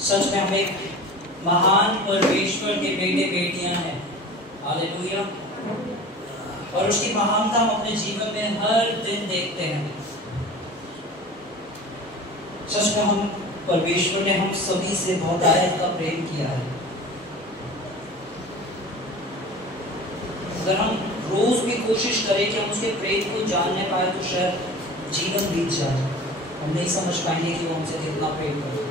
सच में हम एक महान परमेश्वर के बेटे बेटियां हैं। हालेलुया। और उसकी महानता हम अपने जीवन में हर दिन देखते हैं। सच में हम परमेश्वर ने हम सभी से बहुतायत का प्रेम किया है। अगर हम रोज भी कोशिश करें कि हम उसके प्रेम को जानने पाए तो शायद जीवन बीत जाए, हम नहीं समझ पाएंगे कि वो हमसे कितना प्रेम करे।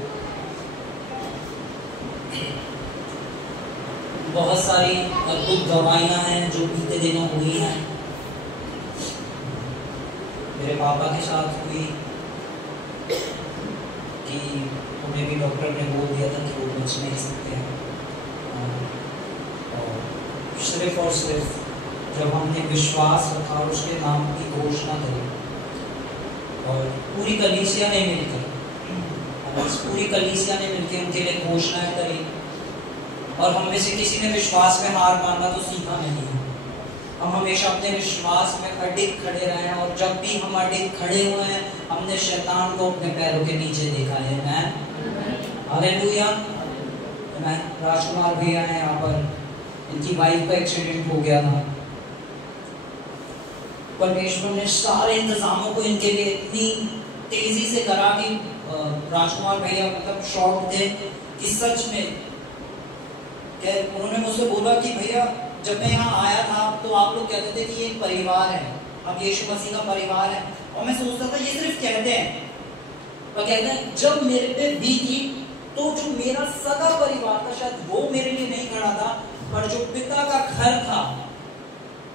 बहुत सारी अद्भुत गवाहियां हैं जो बीते दिनों हुई हैं। मेरे पापा के साथ हुई कि उन्हें भी डॉक्टर ने बोल दिया था कि वो बच नहीं सकते हैं। और सिर्फ जब हमने विश्वास रखा और उसके नाम की घोषणा करी और पूरी कलीसिया ने मिलकर उनके लिए घोषणाएं करी, और हम में से किसी ने विश्वास में हार मानना तो सीखा नहीं है। हम हमेशा अपने विश्वास में अडिग खड़े रहे हैं, और जब भी हम अडिग खड़े हुए हैं हमने शैतान को अपने पैरों के नीचे देखा है। हालेलुया। राजकुमार भैया हैं यहाँ पर, इनकी वाइफ का एक्सीडेंट हो गया था। परमेश्वर ने सारे इंतजामों को इनके लिए इतनी तेजी से करा कि राजकुमार भैया मतलब शॉक थे कि सच में उन्होंने मुझसे बोला कि भैया जब मैं यहाँ आया था तो आप लोग कहते थे कि ये एक परिवार है, अब यीशु मसीह का परिवार है। और मैं सोचता था ये सिर्फ कहते हैं, और कहते हैं जब मेरे पे बीती तो जो मेरा सगा परिवार था शायद वो मेरे लिए नहीं खड़ा था, पर जो पिता का घर था,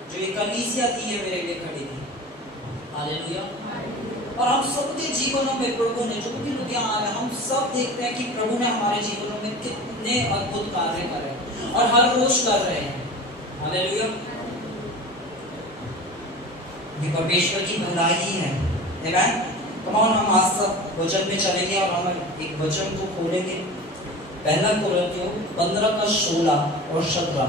जो ये कलीसिया थी, ये मेरे लिए खड़ी थी। हालेलुया। और हम सबके जीवनों में प्रभु ने, जो भी लोग यहाँ आ रहे हैं, हम सब देखते हैं कि प्रभु ने हमारे जीवनों में कितने अद्भुत कार्य करे और हर रोज कर रहे हैं। हालेलुया। ये परमेश्वर की भलाई है। आमीन। कमाओ, हम आज सब वचन में चलेंगे और हम एक वचन को खोलेंगे। पहला कोरिन्थियों 15 का 16 और 17।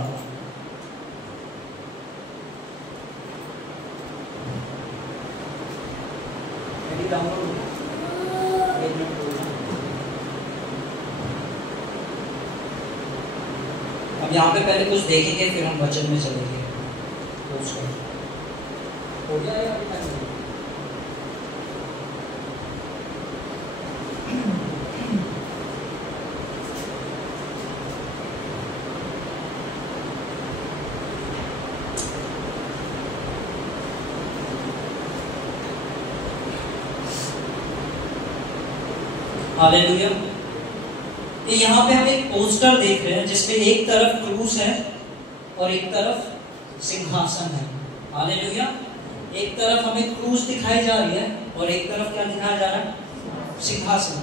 अब यहाँ पे पहले कुछ देखेंगे फिर हम वचन में चलेंगे। हो गया है हालेलुया। यहाँ पे हम एक पोस्टर देख रहे हैं जिसपे एक तरफ क्रूस है और एक तरफ सिंहासन है। हालेलुया। एक तरफ हमें क्रूस दिखाई जा रही है और एक तरफ क्या दिखाया जा रहा है? सिंहासन।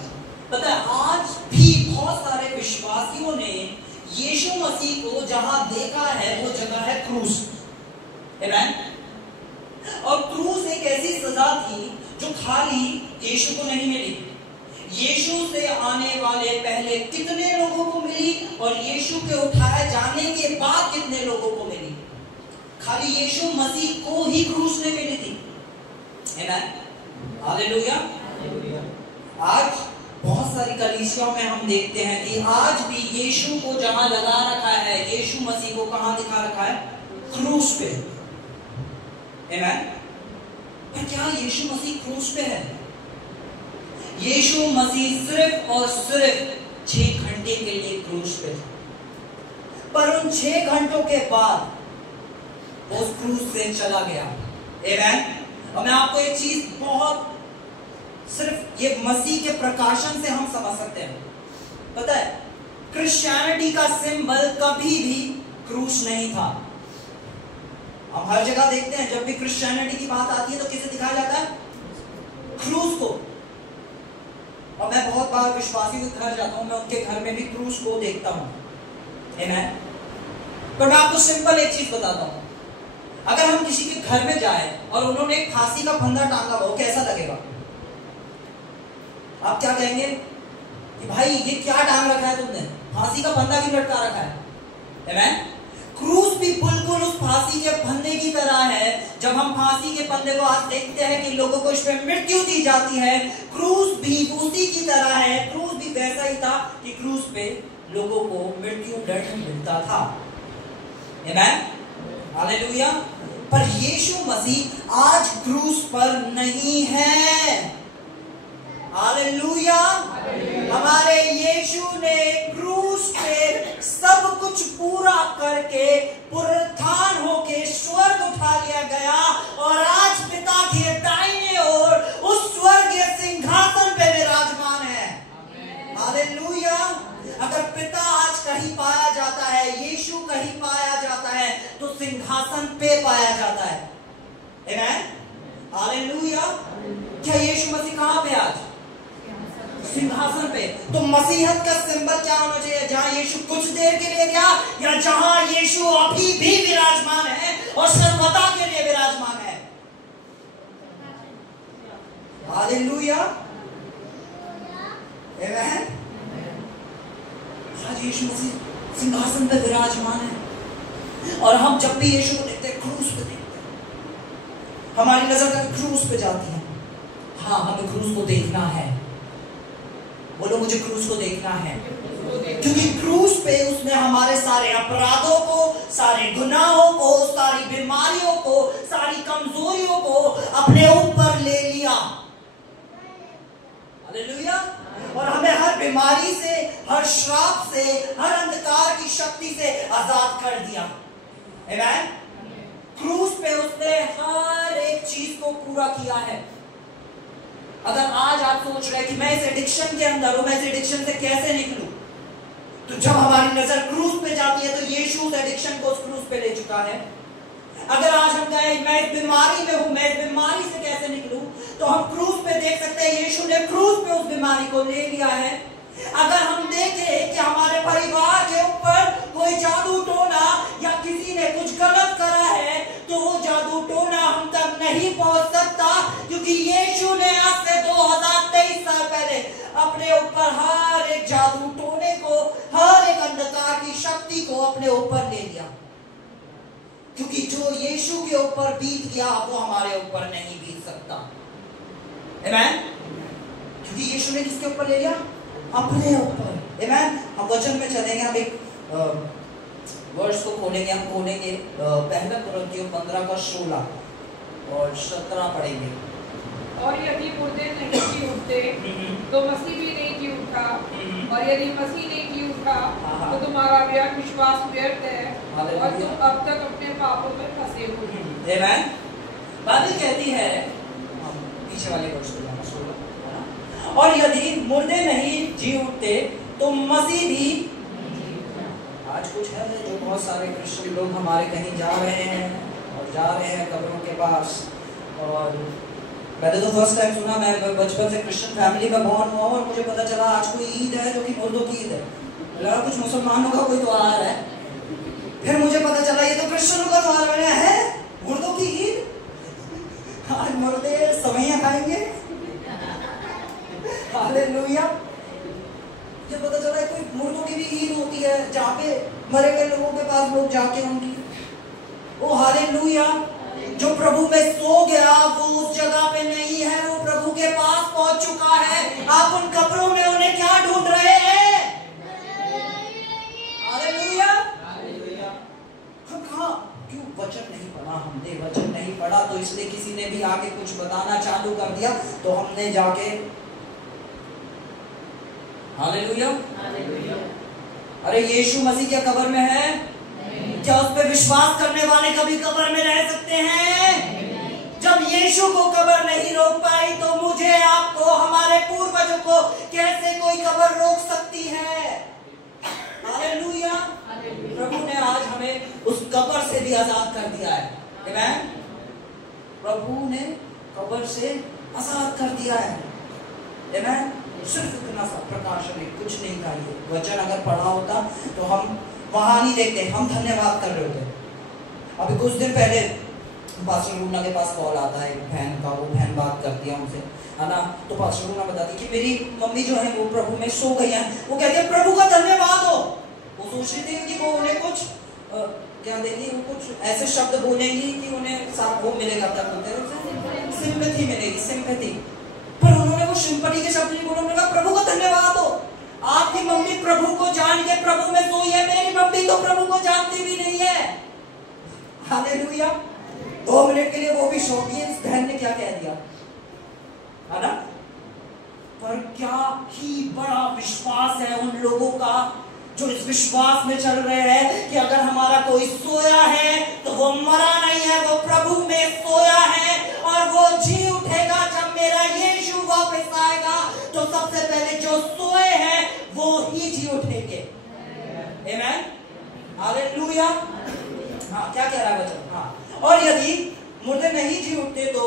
पता है आज भी बहुत सारे विश्वासियों ने यीशु मसीह को जहां देखा है वो जगह है क्रूस। आमीन। और क्रूस एक ऐसी सजा थी जो खाली यीशु को नहीं मिली, यीशु से आने वाले पहले कितने लोगों को मिली और यीशु के उठाए जाने के बाद कितने लोगों को मिली। खाली यीशु मसीह को ही क्रूस ने मिली थी। आमीन। हालेलुया। आज बहुत सारी कलीसियाओं में हम देखते हैं कि आज भी यीशु को जहां लगा रखा है, यीशु मसीह को कहां दिखा रखा है? क्रूस पे। आमीन। पर क्या यीशु मसीह क्रूस पे है? यीशु मसीह सिर्फ और सिर्फ 6 घंटे के लिए क्रूस पे था, पर उन 6 घंटों के बाद वो उस क्रूस से चला गया। आमीन। और मैं आपको एक चीज बहुत सिर्फ ये मसीह के प्रकाशन से हम समझ सकते हैं। पता है क्रिश्चियनिटी का सिंबल कभी भी क्रूस नहीं था। हम हर जगह देखते हैं जब भी क्रिश्चियनिटी की बात आती है तो किसे दिखाया जाता है? क्रूस को। और मैं बहुत बार विश्वासियों के घर जाता हूं, मैं उनके घर में भी क्रूस को देखता हूं। आमीन। पर मैं आपको सिंपल एक चीज बताता हूं, अगर हम किसी के घर में जाए और उन्होंने एक फांसी का फंदा टांगा हो, कैसा लगेगा? आप क्या कहेंगे कि भाई ये क्या टांग रखा है तुमने, फांसी का फंदा क्यों लटका रखा है? आमीन। क्रूस भी बिल्कुल उस फांसी के फंदे की तरह है। जब हम फांसी के फंदे को आज देखते हैं कि लोगों को इसमें मृत्यु दी जाती है, क्रूस भी उसी की तरह है। क्रूस भी वैसा ही था कि क्रूस पे लोगों को मृत्यु दंड मिलता था। आमेन, हालेलुया। पर यीशु मसीह आज क्रूस पर नहीं है। हालेलुया। हमारे यीशु ने क्रूस पे सब कुछ पूरा करके पुनरुत्थान होके स्वर्ग उठा लिया गया और आज पिता के दाहिने ओर उस स्वर्गीय सिंहासन पे विराजमान है। हालेलुया। अगर पिता आज कहीं पाया जाता है, यीशु कहीं पाया जाता है, तो सिंहासन पे पाया जाता है। आमेन, हालेलुया। क्या यीशु मसीह कहां पे आज? सिंहासन पे। तो मसीहत का सिंबल क्या होना चाहिए? जहां यीशु कुछ देर के लिए गया या जहां यीशु अभी भी विराजमान है और सर्वदा के लिए विराजमान है। हालेलुया, आमेन। आज यीशु मसीह सिंहासन पे विराजमान है और हम जब भी यीशु को देखते हैं, क्रूस पे देखते हैं, हमारी नजर क्रूस पे जाती है। हाँ, हमें क्रूस को देखना है। बोलो, मुझे क्रूस को देखना है, क्योंकि क्रूस पे उसने हमारे सारे अपराधों को, सारे गुनाहों को, सारी बीमारियों को, सारी कमजोरियों को अपने ऊपर ले लिया। हालेलुया। और हमें हर बीमारी से, हर श्राप से, हर अंधकार की शक्ति से आजाद कर दिया। आमेन। क्रूस पे उसने हर एक चीज को पूरा किया है। अगर आज आप सोच रहे हैं कि मैं इस एडिक्शन के अंदर हूं, मैं इस एडिक्शन से कैसे निकलूं, तो जब हमारी नजर क्रूस पे जाती है तो यीशु उस एडिक्शन को उस क्रूस पे ले चुका है। अगर आज हम कहें मैं इस बीमारी में हूं, मैं इस बीमारी से कैसे निकलूं, तो हम क्रूस पे देख सकते हैं यीशु ने क्रूस पे उस बीमारी को ले लिया है। अगर हम देखें कि हमारे परिवार के ऊपर कोई जादू टोना या किसी ने कुछ गलत करा है, तो वो जादू टोना हम तक नहीं पहुंच सकता, क्योंकि यीशु ने आज से 2023 साल पहले अपने ऊपर हर एक जादू टोने को, हर एक अंधकार की शक्ति को अपने ऊपर ले लिया। क्योंकि जो यीशु के ऊपर बीत गया वो हमारे ऊपर नहीं बीत सकता। आमेन। क्योंकि यीशु ने किसके ऊपर ले लिया? अपने ऊपर। आमेन। हम वचन में चलेंगे, हम एक वर्ष को खोलेंगे, हम खोलेंगे पहला कुरिन्थियों 15:16 और 17 पढ़ेंगे। और यदि मुर्दे नहीं जी उठते तो मसीह भी नहीं जी उठा, और यदि मसीह नहीं जी उठा तो तुम्हारा विश्वास व्यर्थ है और तुम अब तक अपने पापों में फंसे हो। आमेन। बाइबल कहती है, पीछे वाले वर्ष को जाना 16, और यदि मुर्दे नहीं जी उठते तो मसीह भी। आज कुछ है जो बहुत सारे क्रिश्चियन लोग हमारे कहीं जा रहे हैं और जा रहे हैं कब्रों के पास। और मैंने तो फर्स्ट टाइम सुना, मैं बचपन से क्रिश्चियन फैमिली में बॉर्न हुआ और मुझे पता चला आज कोई ईद है जो कि मुर्दों की ईद है। लगा कुछ मुसलमानों का कोई त्योहार है, फिर मुझे पता चला ये तो क्रिश्चियनों का त्योहार है, मुर्दों की ईद। आज मुर्दे सवैयां खाएंगे। हालेलुया। मुझे पता चला कोई मुर्दों की भी ईद होती है, जहाँ पे मरे गए लोगों के पास लोग जाके उनकी, ओ हालेलुया। जो प्रभु में सो गया वो उस जगह पे नहीं है, वो प्रभु के पास पहुंच चुका है। आप उन कब्रों में उन्हें क्या ढूंढ रहे हैं? हालेलुया। हम कहा क्यों वचन नहीं पढ़ा? हमने वचन नहीं पढ़ा तो इसलिए किसी ने भी आके कुछ बताना चालू कर दिया तो हमने जाके। हालेलुया। अरे यीशु मसीह क्या कब्र में है? क्या उस पर विश्वास करने वाले कभी कब्र में रह सकते हैं? जब यीशु को कब्र नहीं रोक पाई तो मुझे, आपको, हमारे पूर्वजों को कैसे कोई कब्र रोक सकती है? हालेलुया। प्रभु ने आज हमें उस कब्र से भी आजाद कर दिया है। आमेन। प्रभु ने कब्र से आजाद कर दिया है। आमेन। सिर्फ इतना सा प्रकाशन है, कुछ नहीं चाहिए। वचन अगर पढ़ा होता तो हम वहां नहीं देखते, हम धन्यवाद कर रहे होते। अभी कुछ दिन पहले पास्टर रूना के पास कॉल आता है बहन का, वो बहन बात करती है हमसे, है ना। तो पास्टर रूना बताती कि मेरी मम्मी जो है वो प्रभु में सो गई है। वो कहते हैं प्रभु का धन्यवाद हो। वो सोच रही थी कि वो उन्हें कुछ क्या देगी, वो कुछ ऐसे शब्द बोलेंगी कि उन्हें साथ वो मिलेगा, क्या बोलते हैं, सिंपैथी मिलेगी, सिंपैथी। पर उन्होंने वो सिंपैथी के शब्द नहीं बोले, उन्होंने कहा प्रभु का धन्यवाद हो, आपकी हालेलुया। 2 मिनट के लिए वो भी शौकीन बहन ने क्या कह दिया, है ना? पर क्या ही बड़ा विश्वास है उन लोगों का जो इस विश्वास में चल रहे हैं कि अगर हमारा कोई सोया है तो वो मरा नहीं है, वो प्रभु में सोया है और वो जी उठेगा जब मेरा यीशु वापस आएगा। तो सबसे पहले जो सोए हैं वो ही जी उठेंगे। आमीन, हालेलुया। हाँ, क्या कह रहा है वचन? हाँ, और यदि मुर्दे नहीं जी उठते तो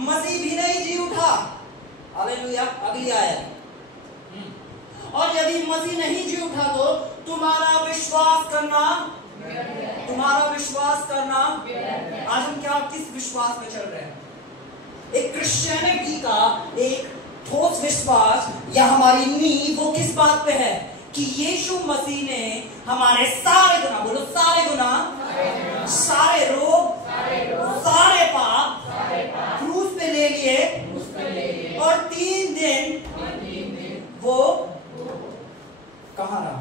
मसीह भी नहीं जी उठा। हालेलुया। अगली आयत, और यदि मसीह नहीं जी उठा तो तुम्हारा विश्वास करना आज हम क्या किस विश्वास में चल रहे हैं? एक क्रिश्चियनिटी का एक ठोस विश्वास या हमारी नींव वो किस बात पे है कि यीशु मसीह ने हमारे सारे गुनाह, बोलो सारे गुनाह, सारे रोग, सारे पाप क्रूस पे ले लिए और 3 दिन वो कहाँ रहा?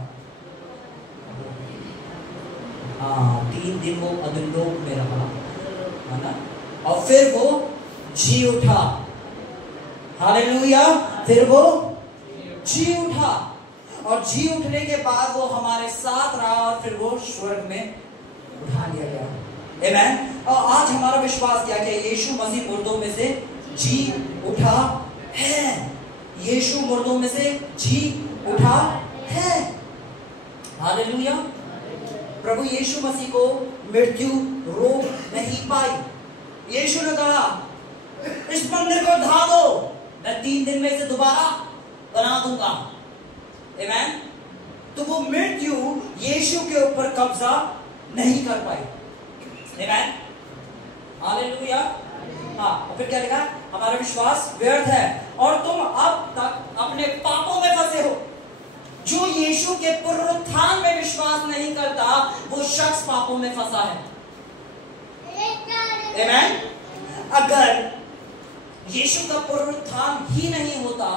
हाँ, 3 दिन वो अधोलोक में रहा, है ना? और फिर वो जी उठा। हालेलुया। फिर वो जी उठा और जी उठने के बाद वो हमारे साथ रहा और फिर वो स्वर्ग में उठा लिया गया। आमीन। और आज हमारा विश्वास क्या है? यीशु मसीह मुर्दों में से जी उठा है। यीशु मुर्दों में से जी उठा है। हालेलुया। प्रभु यीशु मसीह को मृत्यु रोक नहीं पाई। यीशु ने कहा इस मंदिर को ढा दो, मैं 3 दिन में इसे दोबारा बना दूंगा। आमीन। तो वो मृत्यु यीशु के ऊपर कब्जा नहीं कर पाई। आमीन, हालेलुया। हाँ, और फिर क्या लिखा? हमारा विश्वास व्यर्थ है और तुम अब तक अपने पापों में फंसे हो। जो यीशु के पुनरुत्थान में विश्वास नहीं करता वो शख्स पापों में फंसा है। आमीन। अगर यीशु का पुनरुत्थान ही नहीं होता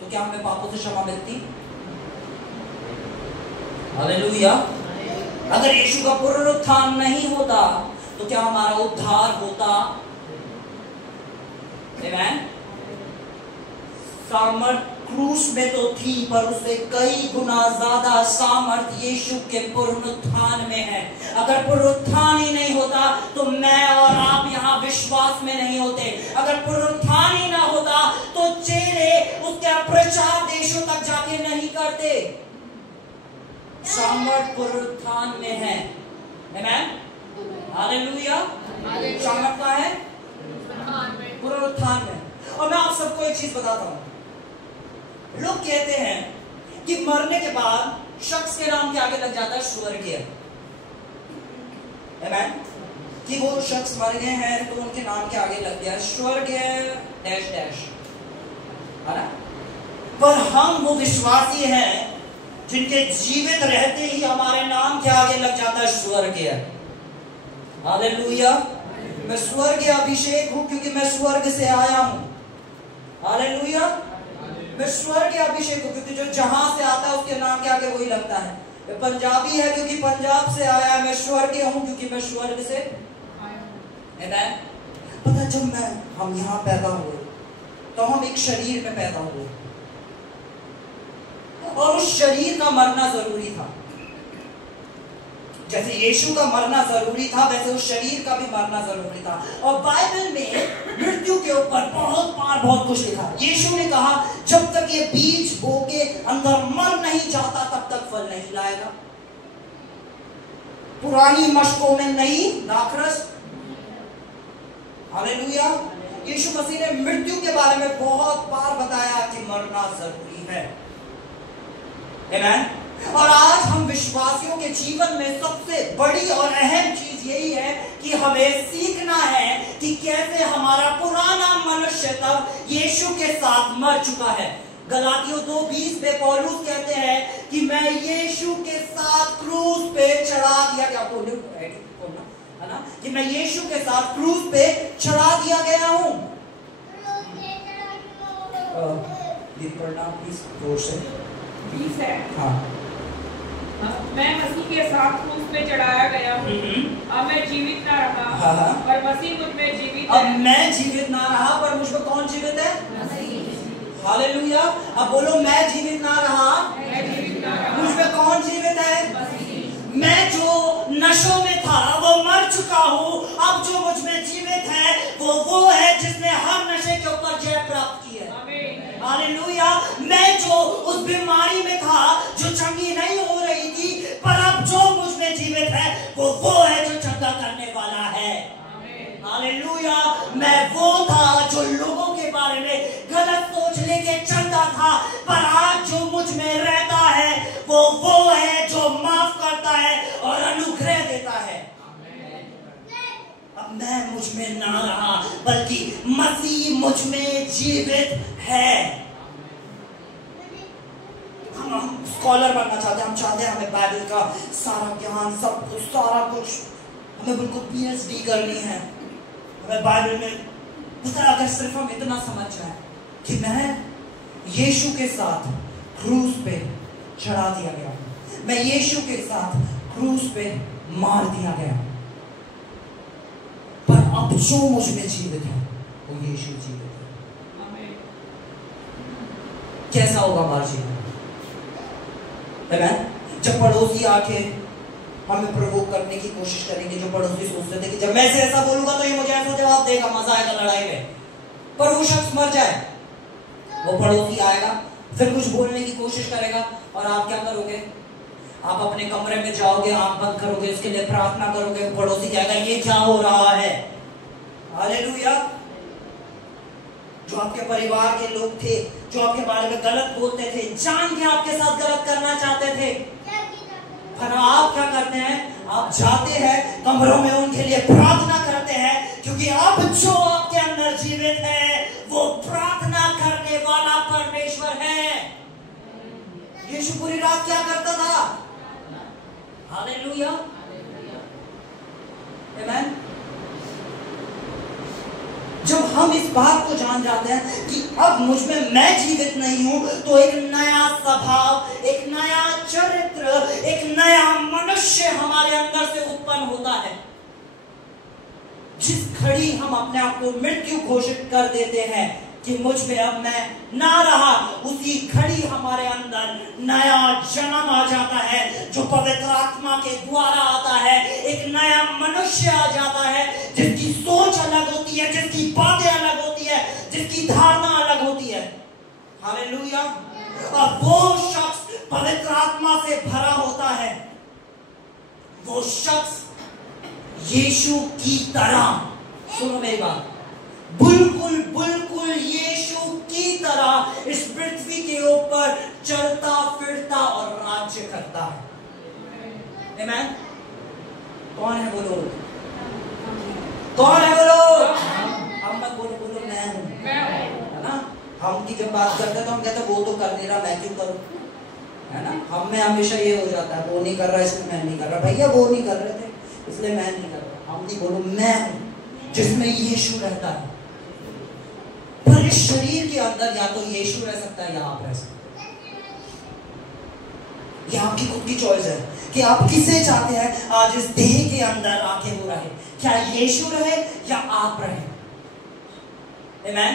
तो क्या हमें पापों से क्षमा मिलती? हालेलुया। अगर यीशु का पुनरुत्थान नहीं होता तो क्या हमारा उद्धार होता? आमीन। सामर्थ क्रूस में तो थी पर उससे कई गुना ज्यादा सामर्थ यीशु के पुनरुत्थान में है। अगर पुनरुत्थान ही नहीं होता तो मैं और आप यहाँ विश्वास में नहीं होते। अगर पुनरुत्थान ही ना होता तो चेले उसका प्रचार देशों तक जाके नहीं करते। सामर्थ पुनरुत्थान में है। आमीन, हालेलुया। सामर्थ का है पुनरुत्थान में। और मैं आप सबको एक चीज बताता हूं। लोग कहते हैं कि मरने के बाद शख्स के नाम के आगे लग जाता है स्वर्गीय। आमीन। कि वो शख्स मर गए हैं तो उनके नाम के आगे लग गया स्वर्गीय डैश डैश, है ना? पर हम वो विश्वासी हैं जिनके जीवित रहते ही हमारे नाम के आगे लग जाता है स्वर्गीय। हालेलुया। मैं स्वर्गीय अभिषेक हूं क्योंकि मैं स्वर्ग से आया हूं। हालेलुया। मैं स्वर्ग के अभिषेक हूं क्योंकि जो जहां से आता है उसके नाम के आगे वही लगता है। मैं पंजाबी है क्योंकि पंजाब से आया। मैं स्वर्गीय हूं क्योंकि मैं स्वर्ग से आया। पता जब हम यहाँ पैदा हुए तो हम एक शरीर में पैदा हुए और उस शरीर का मरना जरूरी था। जैसे यीशु का मरना जरूरी था वैसे उस शरीर का भी मरना जरूरी था। और बाइबल में मृत्यु के ऊपर बहुत कुछ लिखा है। यीशु ने कहा जब तक ये बीज बो के अंदर मर नहीं जाता तब तक फल नहीं लाएगा। पुरानी मशकों में नई दाखरस। हालेलुया। यीशु मसीह ने मृत्यु के बारे में बहुत बार बताया कि मरना जरूरी है। आमीन। और आज हम विश्वासियों के जीवन में सबसे बड़ी और अहम चीज यही है कि हमें सीखना है कि कैसे हमारा पुराना मनुष्य तब यीशु के साथ मर चुका है। गलातियों 2:20 में पौलुस कहते हैं कि मैं यीशु के साथ क्रूस पे चढ़ा दिया गया, है ना, कि मैं यीशु के साथ क्रूस पे चढ़ा दिया गया हूं। प्लीज है। हाँ, मैं मसीह के साथ क्रूस पे चढ़ाया गया हूँ। अब मैं जीवित ना रहा और मसीह मुझ में जीवित है। अब मैं जीवित ना रहा पर मुझ में कौन जीवित है? हालेलुया। अब बोलो मैं जीवित ना रहा, मुझ में कौन जीवित है? मैं जो नशों में था वो मर चुका हूँ, अब जो मुझ में जीवित है वो है जिसने हर नशे के ऊपर जय प्राप्त की है। हालेलुया। मैं जो उस बीमारी में था जो चंगी नहीं हो रही थी, पर अब जो मुझ में जीवित है वो है जो चंगा करने वाला है। हालेलुया। मैं वो था जो लोगों के बारे में गलत सोच लेके चलता था, पर आज जो मुझ में रहता है वो है जो माफ करता है और अनुग्रह देता है। अब मैं मुझ में ना रहा बल्कि मसीह मुझ में जीवित है। हम स्कॉलर बनना चाहते हैं, हम चाहते हैं हमें बाइबल का सारा ज्ञान, सब कुछ, सारा कुछ हमें बिल्कुल PhD करनी है। हमें बाइबल में पता, अगर सिर्फ हम इतना समझ जाए कि मैं यीशु के साथ क्रूस पे चढ़ा दिया गया, मैं यीशु के साथ क्रूस पे मार दिया गया, पर अब जो मुझ में जीवित है वो यीशु जीवित है। कैसा होगा हमारा जीवन? जब पड़ोसी आके हमें प्रोवोक करने की कोशिश करेंगे, जो पड़ोसी सोचते थे कि जब मैं से ऐसा बोलूंगा तो ये मुझे ऐसा जवाब देगा, मजा आएगा लड़ाई में, पर वो शख्स मर जाए, वो पड़ोसी आएगा फिर कुछ बोलने की कोशिश करेगा और आप क्या करोगे? आप अपने कमरे में जाओगे, आंख बंद करोगे, उसके लिए प्रार्थना करोगे। पड़ोसी कहेगा ये क्या हो रहा है? हालेलुया। जो आपके परिवार के लोग थे, जो आपके बारे में गलत बोलते थे, जान के आपके साथ गलत करना चाहते थे, पर आप क्या करते हैं? आप जाते हैं कमरों में, उनके लिए प्रार्थना करते हैं, क्योंकि अब जो आपके अंदर जीवित है वो प्रार्थना करने वाला परमेश्वर है। यीशु पूरी रात क्या करता था? हालेलुया। आमेन। जब हम इस बात को जान जाते हैं कि अब मुझ में मैं जीवित नहीं हूं, तो एक नया स्वभाव, एक नया चरित्र, एक नया मनुष्य हमारे अंदर से उत्पन्न होता है। जिस घड़ी हम अपने आप को मृत्यु घोषित कर देते हैं कि मुझ में अब मैं ना रहा, उसी घड़ी हमारे अंदर नया जन्म आ जाता है, जो पवित्र आत्मा के द्वारा आता है। एक नया मनुष्य आ जाता है जिसकी सोच अलग होती है, जिसकी बातें अलग होती है, जिसकी धारणा अलग होती है। हालेलुया। और वो शख्स पवित्र आत्मा से भरा होता है, वो शख्स यीशु की तरह, सुनो मेरी बात, बिल्कुल बिल्कुल यीशु की तरह इस पृथ्वी के ऊपर चलता फिरता और राज्य करता है। आमेन। कौन है वो लोग? कौन है वो लोग? हम मत बोलो, बोलो मैं हूं, है ना। हम की जब बात करते हैं तो हम कहते हैं वो तो कर नहीं रहा, मैं क्यों करूं, है ना। हम में हमेशा ये हो जाता है, वो नहीं कर रहा इसलिए मैं नहीं कर रहा। भैया वो नहीं कर रहे थे इसलिए मैं नहीं कर रहा। हम नहीं, बोलो मैं हूं जिसमें यीशु रहता है। पर इस शरीर के अंदर या तो यीशु रह सकता है या आप रह सकते हैं। यह आपकी खुद की चॉइस है कि आप किसे चाहते हैं आज इस देह के अंदर आके वो रहे, क्या यीशु रहे या आप रहे। आमेन।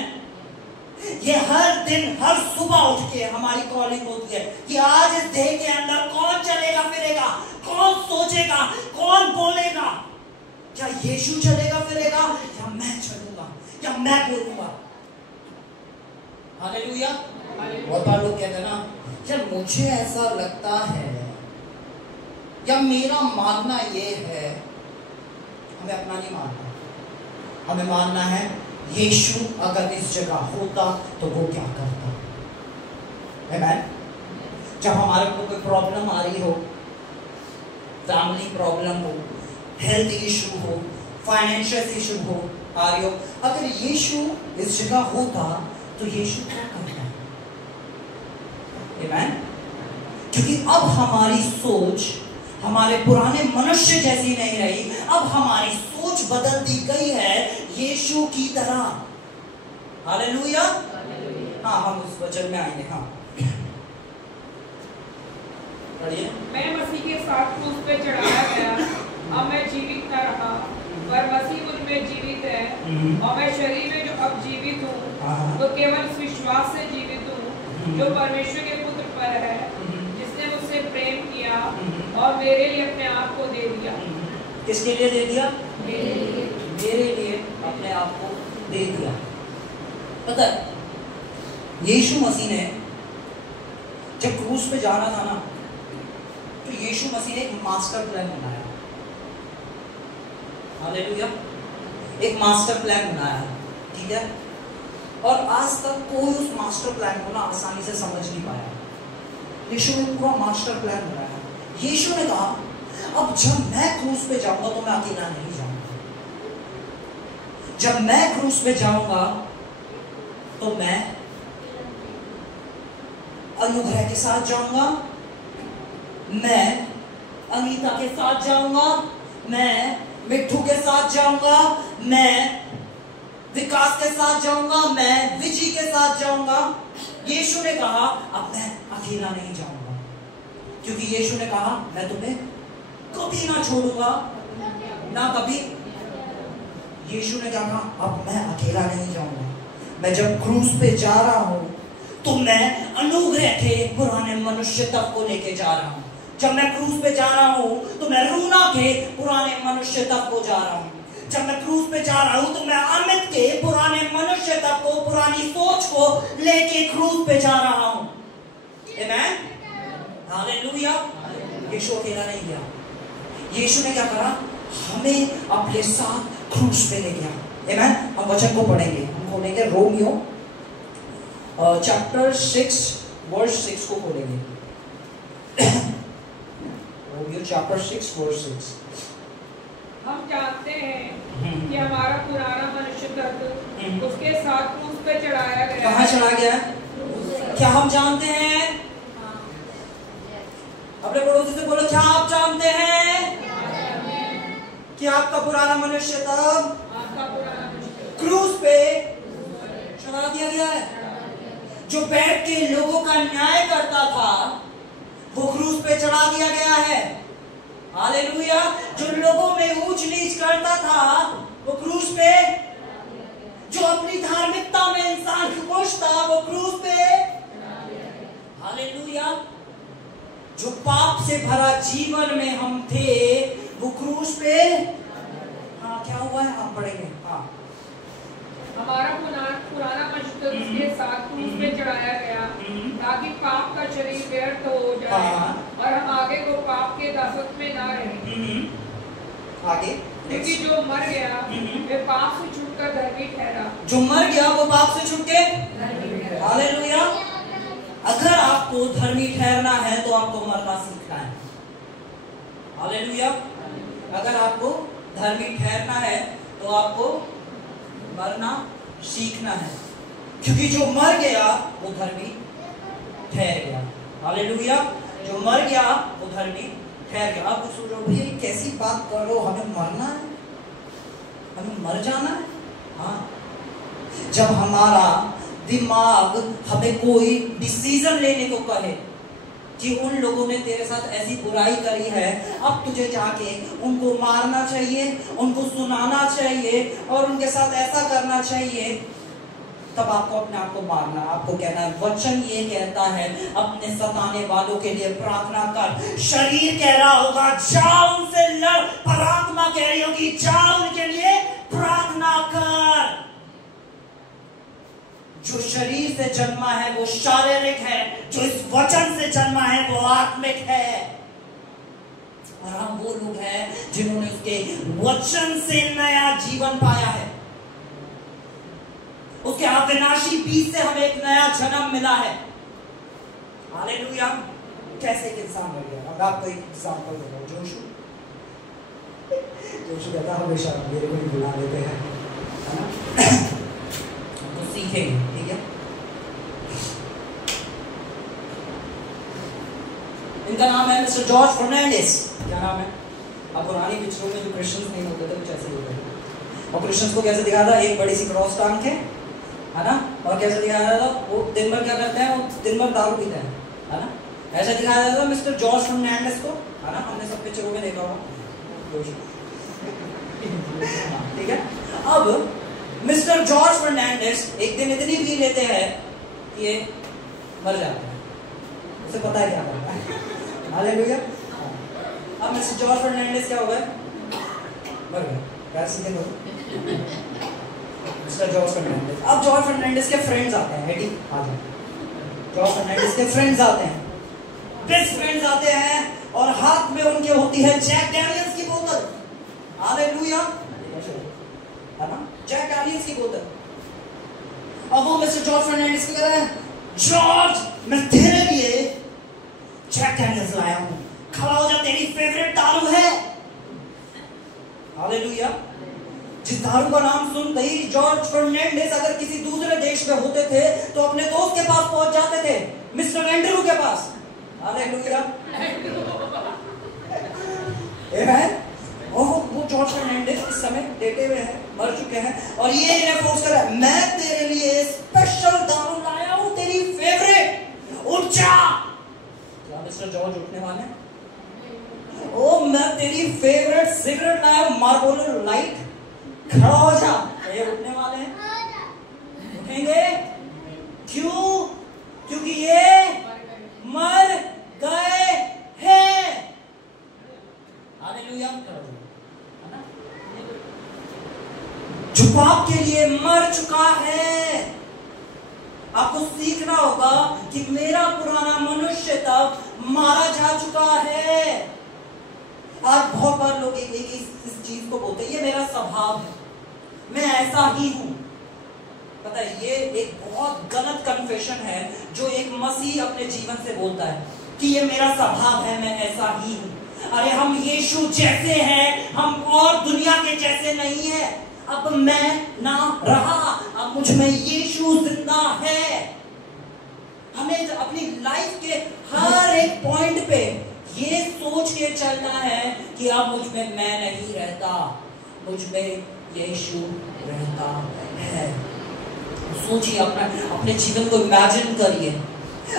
ये हर दिन, हर सुबह उठ के हमारी कॉलिंग होती है कि आज इस देह के अंदर कौन चलेगा फिरेगा, कौन सोचेगा, कौन बोलेगा। क्या यीशु चलेगा फिरेगा या मैं चलूंगा या मैं बोलूंगा। हालेलुया। बहुत बार लोग कहते हैं ना, यार मुझे ऐसा लगता है या मेरा मानना ये है। हमें अपना नहीं मानना, हमें मानना है यीशु अगर इस जगह होता तो वो क्या करता। आमेन। जब हमारे को कोई प्रॉब्लम आ रही हो, फैमिली प्रॉब्लम हो, हेल्थ इशू हो, फाइनेंशियल इशू हो आ रही हो, अगर यीशु इस जगह होता तो यीशु क्या करता है। आमेन। क्योंकि अब हमारी सोच हमारे पुराने मनुष्य जैसी नहीं रही, अब हमारी सोच बदल दी गई है यीशु की तरह। हालेलुया। हाँ, हम उस वचन में आएंगे। हाँ, मैं मसीह साथ क्रूस पे चढ़ाया गया। अब मैं जीवित न रहा पर मसीह मुझ में जीवित है, और मैं शरीर में जो अब जीवित हूँ तो केवल इस विश्वास से जीवित हूँ जो परमेश्वर के पुत्र पर है, जिसने मुझसे प्रेम किया और मेरे लिए अपने आप को दे दिया। किसके लिए दे दिया? मेरे लिए अपने आप को दे दिया। पता है यीशु मसीह ने जब क्रूस पे जाना था ना, तो यीशु मसीह ने एक मास्टर प्लान बनाया। हालेलुया, एक मास्टर प्लान बनाया, ठीक है। और आज तक कोई उस मास्टर प्लान को ना आसानी से समझ नहीं पाया। यीशु ने पूरा मास्टर प्लान बनाया। यीशु ने कहा अब जब मैं क्रूस पे जाऊंगा तो मैं अकेला नहीं जाऊंगा। जब मैं क्रूस पे जाऊंगा तो मैं अनुग्रह के साथ जाऊंगा, मैं अनीता के साथ जाऊंगा, मैं मिट्ठू के साथ जाऊंगा, मैं विकास के साथ जाऊंगा, मैं विजी के साथ जाऊंगा। यीशु ने कहा अब मैं अकेला नहीं जाऊंगा, क्योंकि यीशु ने कहा मैं तुम्हें कभी ना छोड़ूंगा ना कभी। यीशु ने क्या कहा? अब मैं अकेला नहीं जाऊंगा। मैं जब क्रूस पे जा रहा हूं तो मैं अनुग्रह के पुराने मनुष्य तक को लेके जा रहा हूं। जब मैं क्रूस पे जा रहा हूं तो मैं रूना के पुराने मनुष्य तक को जा रहा हूं। जब मैं क्रूस पे जा रहा हूं तो मैं अमित के पुराने मनुष्य तक को, पुरानी सोच को लेके क्रूस पे जा रहा हूं। आमेन, हालेलुया। यीशु अकेला नहीं गया। यीशु ने क्या करा? हमें अपने साथ क्रूस पे ले गया। आमेन। हम वचन को पढ़ेंगे, हम खोलेंगे रोमियो चैप्टर 6 वर्स 6 को खोलेंगे। Romans chapter 6 verse 6। हम जानते हैं कि हमारा पुराना मनुष्य तत्व उसके साथ क्रूस पे चढ़ाया गया। कहाँ चढ़ा गया? क्या हम जानते हैं? अपने पड़ोसी से बोलो, क्या आप जानते हैं कि आपका पुराना मनुष्य तब क्रूस पे चढ़ा दिया गया है? जो बैठ के लोगों का न्याय करता था वो क्रूस पे चढ़ा दिया गया है। हालेलुया। जो लोगों में ऊंच नीच करता था वो क्रूस पे, जो अपनी धार्मिकता में इंसान खुश था वो क्रूस पे। हालेलुया। जो पाप से भरा जीवन में हम थे वो क्रूस पे। हाँ, क्या हुआ है? आप पढ़ेंगे। हाँ, हमारा पुराना मनुष्य उसके साथ क्रूस पे चढ़ाया गया ताकि पाप का शरीर व्यर्थ हो जाए और हम आगे को पाप के दासत्व में ना रहें। आगे, क्योंकि जो मर गया वे पाप से छूटकर धर्मी ठहरा। जो मर गया वो पाप से छूट के धर्मी ठहरा। हालेलुया। अगर आपको धर्मी ठहरना है तो आपको मरना सीखना है। हालेलुया। अगर आपको धर्मी ठहरना है तो आपको मरना सीखना है, क्योंकि जो मर गया वो धर्मी ठहर गया। हालेलुया। जो मर गया वो धर्मी ठहर गया। आप सोच रहे हो भैया कैसी बात कर रहे हो, हमें मरना है, हमें मर जाना है? हाँ, जब हमारा दिमाग हमें कोई डिसीजन लेने को कहे कि उन लोगों ने तेरे साथ ऐसी बुराई करी है, अब तुझे जाके उनको मारना चाहिए, उनको सुनाना चाहिए और उनके साथ ऐसा करना चाहिए, तब आपको अपने आप को मारना, आपको कहना है वचन ये कहता है अपने सताने वालों के लिए प्रार्थना कर। शरीर कह रहा होगा जा उनसे लड़, पर आत्मा कह रही होगी जा उनके लिए प्रार्थना कर। जो शरीर से जन्मा है वो शारीरिक है, जो इस वचन से जन्मा है वो आत्मिक है। और हम वो लोग हैं जिन्होंने उसके वचन से नया जीवन पाया है। उसके अविनाशी बीज से हमें एक नया जन्म मिला है। हालेलुया। कैसे एक इंसान मर गया? अब आपको एक एग्जांपल देता हूं। जोशु कहता हमेशा मेरे को ही बुला लेते हैं, है ना? तो सीखेंगे, ठीक है? इनका नाम है मिस्टर जॉर्ज फर्नांडिस। क्या नाम है? अब पुरानी पिक्चरों में जो क्रिश्चियंस नहीं होते थे कुछ ऐसे होते हैं, और क्रिश्चियंस को कैसे दिखाया था? एक बड़ी सी क्रॉस टांग के, है ना? और कैसे दिखाया था? वो दिन भर क्या करते हैं? वो दिन भर दारू पीते हैं, है ना? ऐसा दिखाया जाता है मिस्टर जॉर्ज फर्नांडिस को, है ना, हमने सब पिक्चरों में देखा होगा, ठीक है। अब मिस्टर जॉर्ज फर्नांडिस एक दिन इतनी पी लेते हैं कि ये मर जाते हैं, उसे पता है क्या करता है। हालेलुया। अब मिस्टर जॉर्ज फर्नांडिस क्या हो गए, मर गए। यार सीधे बोलो, मिस्टर जॉर्ज फर्नांडिस। अब जॉर्ज फर्नांडिस के फ्रेंड्स आते हैं, एडी आ जाओ। जॉर्ज फर्नांडिस के फ्रेंड्स आते हैं, बेस्ट फ्रेंड्स आते हैं, और हाथ में उनके होती है जैक डैनियल्स की बोतल। हालेलुया, है ना, जैक डैनियल्स की बोतल। अब वो मिस्टर जॉर्ज फर्नांडिस को कह रहा है, जॉर्ज मैं तेरे लिए जैक डैनियल्स लाया हूं, खड़ा हो जा, तेरी फेवरेट दारू है। हालेलुया। जिस दारू का नाम सुनते ही जॉर्ज फर्नांडिस अगर किसी दूसरे देश में होते थे तो अपने दोस्त के पास पहुंच जाते थे, मिस्टर एंड्रू के पास। हालेलुया। आमेन। और वो जॉर्ज फर्नांडिस इस समय लेटे हुए हैं, मर चुके हैं, और ये इन्हें फोर्स कर रहा है, मैं तेरे लिए स्पेशल दारू लाया हूं, तेरी फेवरेट, उठ जा। क्या मिस्टर जॉर्ज उठने वाले हैं? ओ मैं तेरी फेवरेट सिगरेट लाया, मार्लबोरो लाइट, खड़ा हो जा। ये उठने वाले हैं, उठेंगे क्यों? क्योंकि ये मर गए हैं। हालेलुया। जो पाप के लिए मर चुका है। आपको सीखना होगा कि मेरा पुराना मनुष्य तब मारा जा चुका है। आज बहुत बार लोग इस चीज को बोलते हैं, ये मेरा स्वभाव है, मैं ऐसा ही हूं। पता है, ये एक बहुत गलत कन्फेशन है जो एक मसीह अपने जीवन से बोलता है कि ये मेरा स्वभाव है, मैं ऐसा ही हूं। अरे हम यीशु जैसे हैं, हम और दुनिया के जैसे नहीं है। अब मैं ना रहा, अब मुझ में यीशु जिंदा है। हमें अपनी लाइफ के हर एक पॉइंट पे ये सोच के चलना है कि अब मुझ में मैं नहीं रहता, मुझ में यीशु रहता है। सोचिए, अपने जीवन को इमेजिन करिए,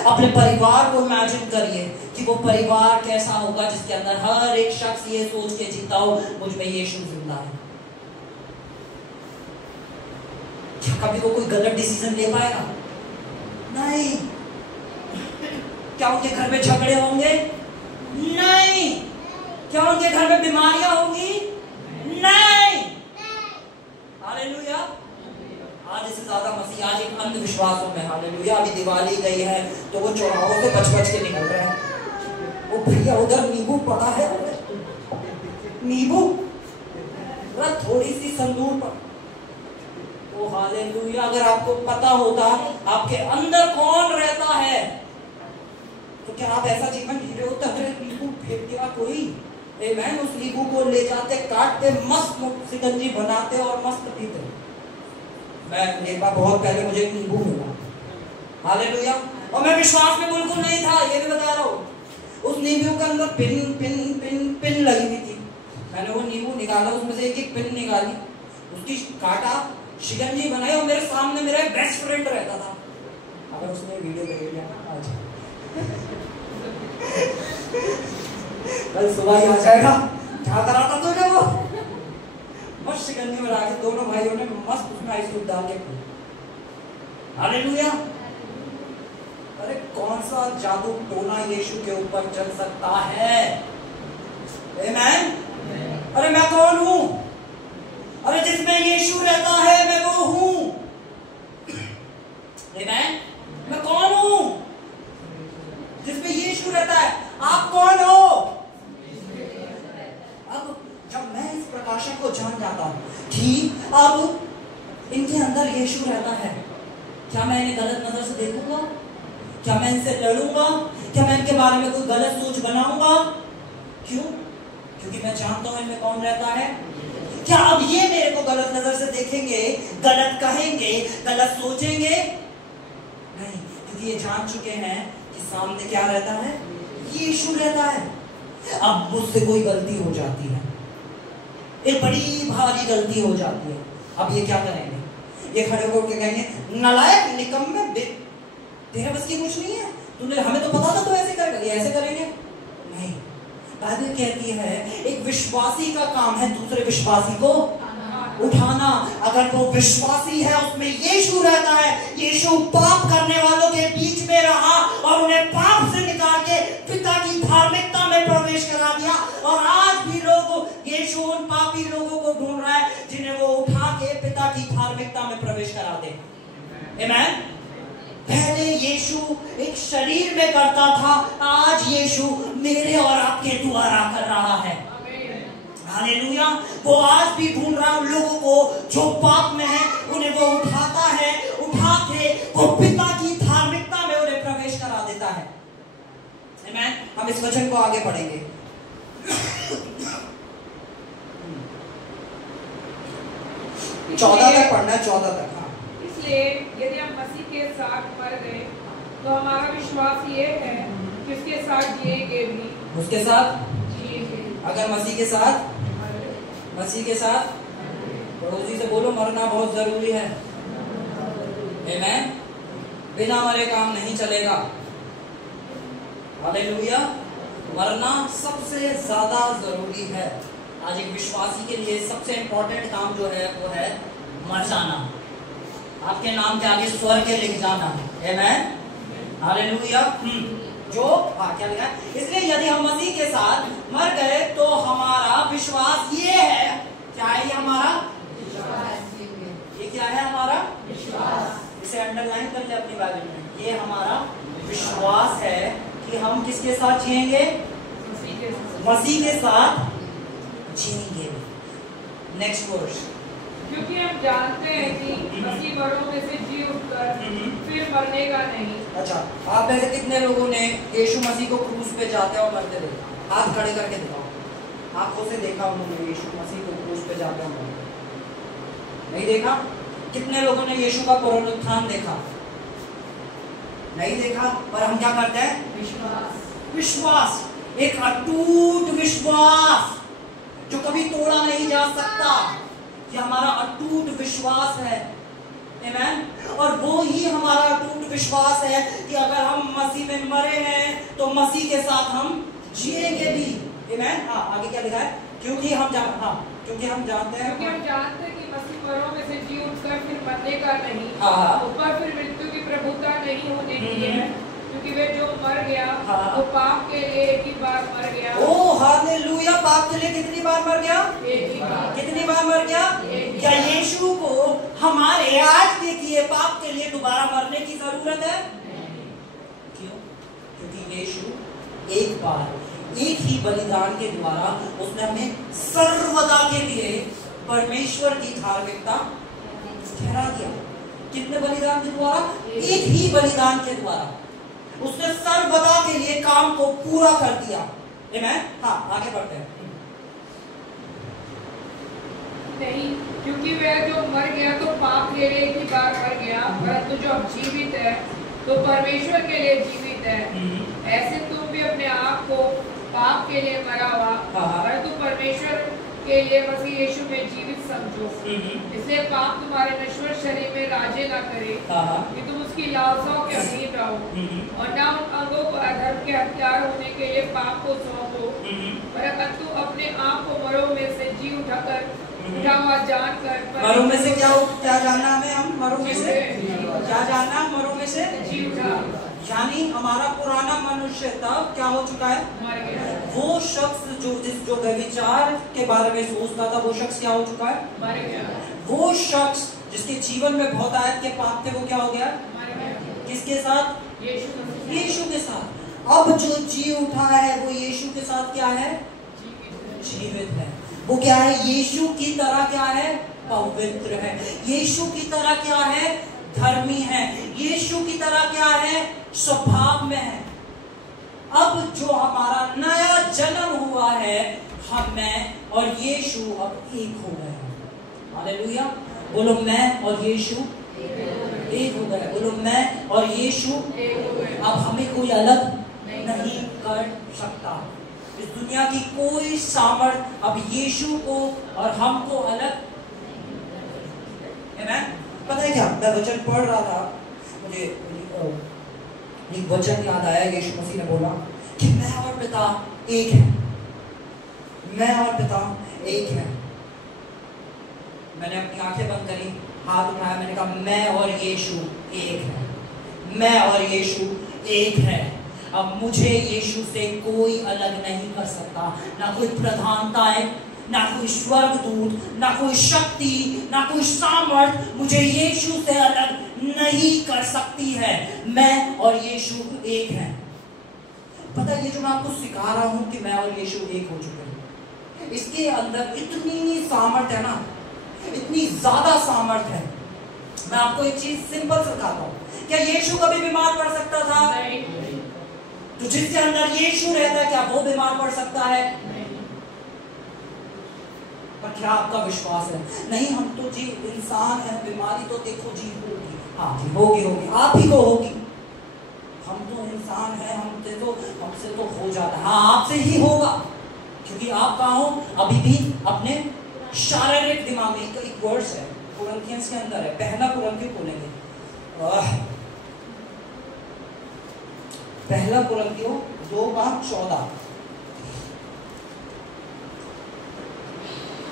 अपने परिवार को इमेजिन करिए कि वो परिवार कैसा होगा जिसके अंदर हर एक शख्स ये सोच के जीता हो, मुझ में यीशु जिंदा है। क्या कभी वो कोई गलत डिसीजन ले पाएगा? नहीं। क्या उनके घर में झगड़े होंगे? नहीं। क्या उनके घर में बीमारियां होंगी? नहीं। हालेलुया। आज इससे ज्यादा मसीह आज एक अंधविश्वासों में, हालेलुया, अभी दिवाली गई है तो वो चौराहों से बच के निकल रहे हैं। वो भैया उधर नींबू पड़ा है, नींबू थोड़ी सी संदूर पर। ओ हालेलुया। अगर आपको पता होता आपके अंदर कौन रहता है तो क्या आप ऐसा जीवन जी रहे होते? अगर नींबू फेंक दिया कोई, आमेन, उस नींबू को ले जाते, काटते, मस्त शिकंजी बनाते और मस्त पीते। मैं एक बार बहुत पहले मुझे एक नींबू मिला, हालेलुया, और मैं विश्वास में बिल्कुल नहीं था, ये भी बता रहा हूँ। उस नींबू के अंदर पिन पिन पिन पिन लगी हुई थी। मैंने वो नींबू निकाला, उसमें से एक एक पिन निकाली, उसकी काटा, शिकंजी बनाई, और मेरे सामने मेरा एक बेस्ट फ्रेंड रहता था। अगर उसने वीडियो देख लिया आज कल सुबह ही आ जाएगा। क्या करा था तूने? वो मस्त शिकंजी बना के दोनों भाइयों ने मस्त उसमें आइस क्यूब डाल के पी। हालेलुया। अरे कौन सा जादू टोना यीशु के ऊपर चल सकता है? आमेन। अरे मैं कौन हूं? अरे जिसमें यीशु रहता है मैं वो हूं। आमेन। मैं कौन हूं? जिसमें यीशु रहता है। आप कौन हो? अब जब मैं इस प्रकाशन को जान जाता हूं कि अब इनके अंदर यीशु रहता है, क्या मैं इन्हें गलत नजर से देखूंगा? क्या मैं इनसे लड़ूंगा? क्या मैं इनके बारे में कोई गलत सोच बनाऊंगा? क्यों? क्योंकि मैं जानता हूं इनमें कौन रहता है। क्या अब ये मेरे को गलत नजर से देखेंगे, गलत कहेंगे, गलत सोचेंगे? नहीं, क्योंकि ये जान चुके हैं कि सामने क्या रहता है? यीशु रहता है। अब मुझसे कोई गलती हो जाती है, एक बड़ी भारी गलती हो जाती है, अब ये क्या करेंगे? ये खड़े होकर के कहेंगे, नालायक, निकम्मे, तेरे बस की कुछ नहीं है, तूने, हमें तो पता था तू ऐसे करेगा। ये बाइबल कहती है एक विश्वासी का काम है दूसरे विश्वासी को उठाना। अगर वो विश्वासी है, उसमें यीशु रहता है, यीशु पाप करने वालों के बीच में रहा और उन्हें पाप से निकाल के पिता की धार्मिकता में प्रवेश करा दिया। और आज भी लोग यीशु उन पापी लोगों को ढूंढ रहा है जिन्हें वो उठा के पिता की धार्मिकता में प्रवेश करा दे। आमीन। पहले यीशु एक शरीर में करता था, आज यीशु मेरे और आपके द्वारा कर रहा है। हालेलुया। वो आज भी ढूंढ रहा है उन लोगों को जो पाप में है, उन्हें वो उठाता है, उठा के वो पिता की धार्मिकता में उन्हें प्रवेश करा देता है। आमीन। हम इस वचन को आगे पढ़ेंगे। 14 तक पढ़ना है, 14 तक। इसलिए यदि हम मसीह के साथ मर गए तो हमारा विश्वास ये है कि उसके साथ जिएंगे भी। उसके साथ जिएंगे। अगर मसीह के साथ पड़ोसी से बोलो मरना बहुत जरूरी है। आमीन। बिना मरे काम नहीं चलेगा। हालेलुया। मरना सबसे ज्यादा जरूरी है। आज एक विश्वासी के लिए सबसे इंपॉर्टेंट काम जो है वो है मर जाना, आपके नाम के आगे स्वर्ग के लिख जाना। आमीन। हालेलुया। जो क्या लिखा है? इसलिए यदि हम मसीह के साथ मर गए तो हमारा विश्वास ये है। क्या है ये हमारा विश्वास? ये क्या है हमारा विश्वास? इसे अंडरलाइन कर ले अपनी बाइबल में। ये हमारा विश्वास है कि हम किसके साथ जिएंगे? मसीह के साथ जिएंगे। Next verse. क्योंकि हम जानते हैं कि मसीह मरों में से जी उठकर फिर मरने का नहीं। अच्छा, आप में से कितने लोगों ने यीशु मसीह को क्रूस पे जाते और मरते देखा? हाथ खड़े करके दिखाओ। आंखों से देखा उन्होंने यीशु मसीह को क्रूस पे जाते और मरते? नहीं देखा। कितने लोगों ने यीशु का पुनरुत्थान देखा? नहीं देखा। पर हम क्या करते हैं? विश्वास। एक अटूट विश्वास जो कभी तोड़ा नहीं जा सकता। ये हमारा अटूट विश्वास है। आमीन। और वो ही हमारा अटूट विश्वास है कि अगर हम मसीह में मरे हैं तो मसीह के साथ हम जिएंगे भी। आमीन। हाँ, आगे क्या लिखा है? क्योंकि हम जानते हैं कि मसीह मरों में से जी उठकर फिर मरने का नहीं। ऊपर फिर मृत्यु की प्रभुता नहीं होने की है। क्योंकि वे जो मर गया वो पाप के लिए एक ही बार मर गया। Oh hallelujah. पाप के लिए कितनी बार मर गया? एक ही बार। कितनी बार मर गया? क्या यीशु को हमारे आज के किए पाप के लिए दोबारा मरने की जरूरत है? क्यों? क्योंकि यीशु एक बार एक ही बलिदान के द्वारा उसने हमें सर्वदा के लिए परमेश्वर की धार्मिकता ठहरा दिया। कितने बलिदान के द्वारा? एक ही बलिदान के द्वारा उसने सर्वदा के लिए काम को पूरा कर दिया। आमीन। हाँ, आगे बढ़ते हैं। नहीं, क्योंकि वह जो मर गया तो पाप के लिए एक ही बार मर गया, परंतु जो अब जीवित है तो परमेश्वर के लिए जीवित है। ऐसे तुम भी अपने आप को पाप के लिए मरा हुआ परंतु परमेश्वर के लिए मसीह यीशु में जीवित समझो। इसलिए पाप तुम्हारे नश्वर शरीर में राजे ना करे कि तुम उसकी लालसाओं के अधीन रहो और ना उन अंगों को अधर्म के हथियार होने के लिए पाप को सौंपो, परंतु अपने आप को मरों में से जी उठा हुआ जानकर। मरों में से क्या जानना हमें? हम मरों में से क्या जानना? मरों में से जी उठा। यानी हमारा पुराना मनुष्य था क्या हो चुका है? मर गया। वो शख्स जो व्यभिचार के बारे में सोचता था वो शख्स क्या हो चुका है? मर गया। वो शख्स जिसके जीवन में बहुत आयत के पाप थे वो क्या हो गया? मर गया। किसके साथ? यीशु के साथ। अब जो जी उठा है वो यीशु के साथ क्या है? जीवित है। वो क्या है? यीशु की तरह क्या है? पवित्र है। यीशु की तरह क्या है? धर्मी है। यीशु की तरह क्या है? स्वभाव में है। अब जो हमारा नया जन्म हुआ है, हम मैं और यीशु अब एक हो गए हैं। हालेलुया। बोलो मैं और यीशु एक हो गए। बोलो मैं और यीशु अब हमें कोई अलग नहीं कर सकता। इस दुनिया की कोई सामर्थ अब यीशु को और हमको अलग। पता है क्या, मैं वचन पढ़ रहा था, मुझे एक वचन याद आया। यीशु मसीह ने बोला कि मैं और पिता एक हैं। मैं और पिता एक है। मैंने अपनी आंखें बंद करी, हाथ उठाया, मैंने कहा मैं और यीशु एक है, मैं और यीशु एक है। अब मुझे यीशु से कोई अलग नहीं कर सकता, ना कोई प्रधानताएं, ना कोई स्वर्गदूत, ना कोई शक्ति, ना कोई सामर्थ मुझे यीशु से अलग नहीं कर सकती है। मैं और यीशु एक है। पता है, ये जो मैं आपको सिखा रहा हूं कि मैं और यीशु एक हो चुके हैं, इसके अंदर इतनी सामर्थ है ना, इतनी ज्यादा सामर्थ है। मैं आपको एक चीज सिंपल सिखाता हूं। क्या यीशु कभी बीमार पड़ सकता था? नहीं। तो जिसके अंदर यीशु रहता है, क्या वो बीमार पड़ सकता है? पर क्या आपका विश्वास है? नहीं, हम तो जी इंसान है, बीमारी तो देखो जी होगी, हाँ जी होगी, होगी, आप ही को होगी। हम तो इंसान है, हमसे तो हो जाता है। हाँ, आपसे ही होगा, क्योंकि आप कहाँ हो? अभी भी अपने शारीरिक दिमाग में। एक वर्ड्स है कुरिन्थियंस के अंदर है, पहला कुरिन्थियों खोलेंगे, पहला कुरिन्थियों 2:14।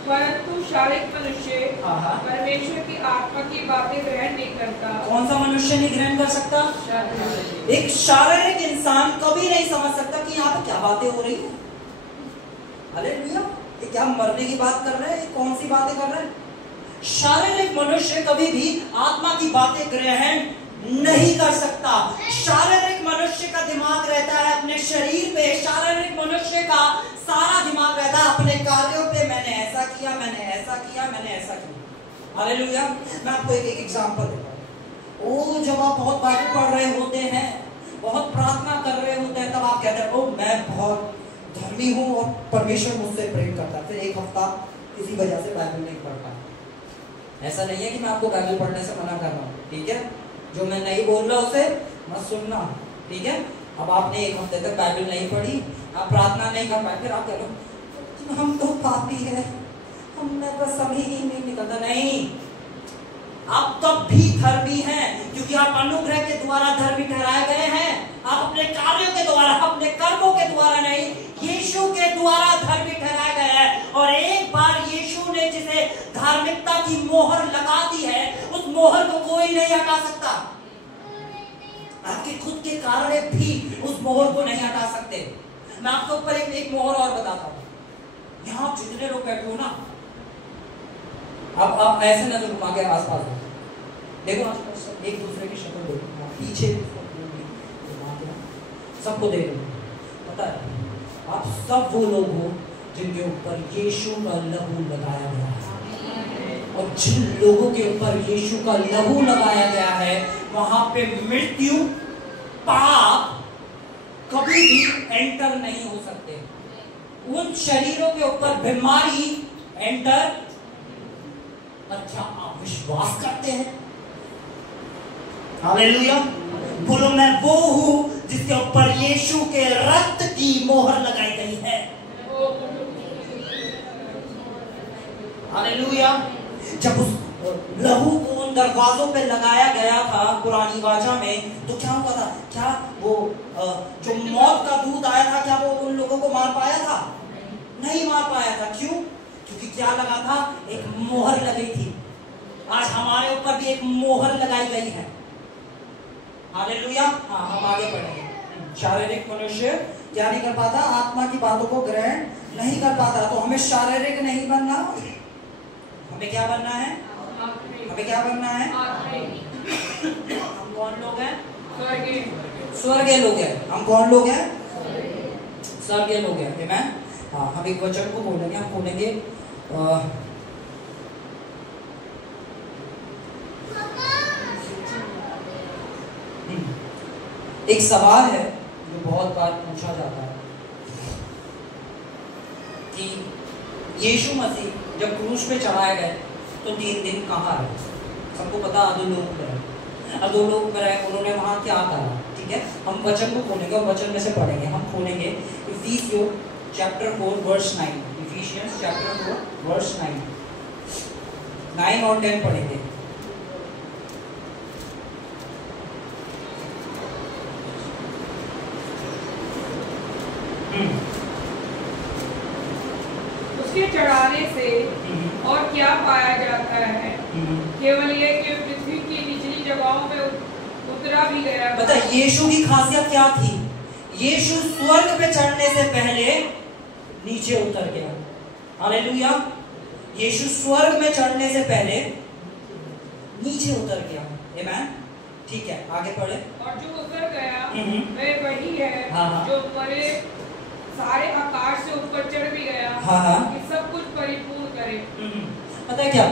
परंतु शारीरिक मनुष्य परमेश्वर की आत्मा की बातें ग्रहण नहीं करता। कौन सा मनुष्य नहीं ग्रहण कर सकता? एक शारीरिक इंसान कभी नहीं समझ सकता कि यहाँ पे क्या बातें हो रही है। हालेलुया! ये क्या मरने की बात कर रहे हैं? कौन सी बातें कर रहे हैं? शारीरिक मनुष्य कभी भी आत्मा की बातें ग्रहण नहीं कर सकता। शारीरिक मनुष्य का दिमाग रहता है अपने शरीर पे, शारीरिक मनुष्य का सारा दिमाग रहता है अपने कार्यों पे। मैंने ऐसा किया, मैंने ऐसा किया, मैंने ऐसा किया। हालेलुया! मैं आपको एक एग्जांपल देता हूँ। ओ, जब आप बहुत बाइबल पढ़ रहे होते हैं, बहुत प्रार्थना कर रहे होते हैं, तब आप कहते हैं ओ मैं बहुत धर्मी हूँ और परमेश्वर मुझसे प्रेम करता है। फिर एक हफ्ता किसी वजह से बाइबल नहीं पढ़ पाया। ऐसा नहीं है कि मैं आपको बाइबल पढ़ने से मना कर रहा हूँ, ठीक है? जो मैं नहीं बोल रहा उसे मत सुनना, ठीक है? अब आपने एक हफ्ते तक बाइबल नहीं पढ़ी, आप प्रार्थना नहीं कर पाए, फिर आप कह लो हम तो पापी है, हमने तो सभी ही नहीं निकलता। नहीं, आप तब भी धर्मी हैं, क्योंकि आप अनुग्रह के द्वारा धर्मी ठहराए गए हैं। आप अपने कार्यों के द्वारा, अपने कर्मों के द्वारा नहीं, यीशु के द्वारा धर्मी ठहराए गए हैं। और एक बार यीशु ने जिसे धार्मिकता की मोहर लगा दी है, उस मोहर को कोई नहीं हटा सकता। आपके खुद के कारण भी उस मोहर को नहीं हटा सकते। मैं आपके ऊपर एक मोहर और बताता हूँ। यहाँ जितने लोग बैठे हो ना, अब आप ऐसे नजर घुमा के आसपास देखो, आसपास एक दूसरे की शक्ल देखो, पीछे सबको देखो। पता है, आप सब वो लोग हो जिनके ऊपर यीशु का लहू लगाया गया है। और जिन लोगों के ऊपर यीशु का लहू लगाया गया है, वहां पे मृत्यु, पाप कभी भी एंटर नहीं हो सकते। उन शरीरों के ऊपर बीमारी एंटर। अच्छा, आप विश्वास करते हैं? हालेलुया! बोलो मैं वो हूं जिसके ऊपर यीशु के रक्त की मोहर लगाई गई है। हालेलुया! जब उस लहू को उन दरवाजों पे लगाया गया था पुरानी वाचा में, तो क्या हुआ था? क्या वो जो मौत का दूत आया था, क्या वो उन लोगों को मार पाया था? नहीं मार पाया था। क्यों? क्योंकि क्या लगा था? एक मोहर लगी थी। आज हमारे ऊपर भी एक मोहर लगाई गई है। हालेलुया! हाँ, हम आगे बढ़ेंगे। शारीरिक मनुष्य क्या नहीं कर पाता? आत्मा की बातों को ग्रहण नहीं कर पाता। तो हमें शारीरिक नहीं बनना, हमें क्या बनना है? हमें क्या बनना है? हम कौन लोग हैं? स्वर्गीय लोग हैं। हम कौन लोग हैं? स्वर्गीय लोग हैं। आमीन। हाँ, हम एक वचन को खोलेंगे। हम खोलेंगे एक सवाल है जो बहुत बार पूछा जाता है कि यीशु मसीह जब क्रूस पे चढ़ाए गए तो 3 दिन कहाँ रहे? सबको पता, अधोलोक में रहे। अधोलोक में रहे, उन्होंने वहाँ क्या करा? ठीक है, हम वचन को खोलेंगे और वचन में से पढ़ेंगे। हम खोलेंगे इफिसियों chapter 4 verse 9। Ephesians chapter 4 verse 9 और 10 पढ़ेंगे। उसके चढ़ाने से और क्या पाया जाता है? केवल ये कि पृथ्वी की निचली जगहों में उतरा भी गया। बता यीशु की खासियत क्या थी? यीशु स्वर्ग पे चढ़ने से पहले नीचे उतर गया। हालेलुया। यीशु स्वर्ग में चढ़ने से पहले नीचे उतर गया। आमीन। ठीक है, आगे पढ़े। और जो उतर गया वह वही है जो परे सारे आकाश से ऊपर चढ़ भी गया कि सब कुछ परिपूर्ण करे। पता है क्या,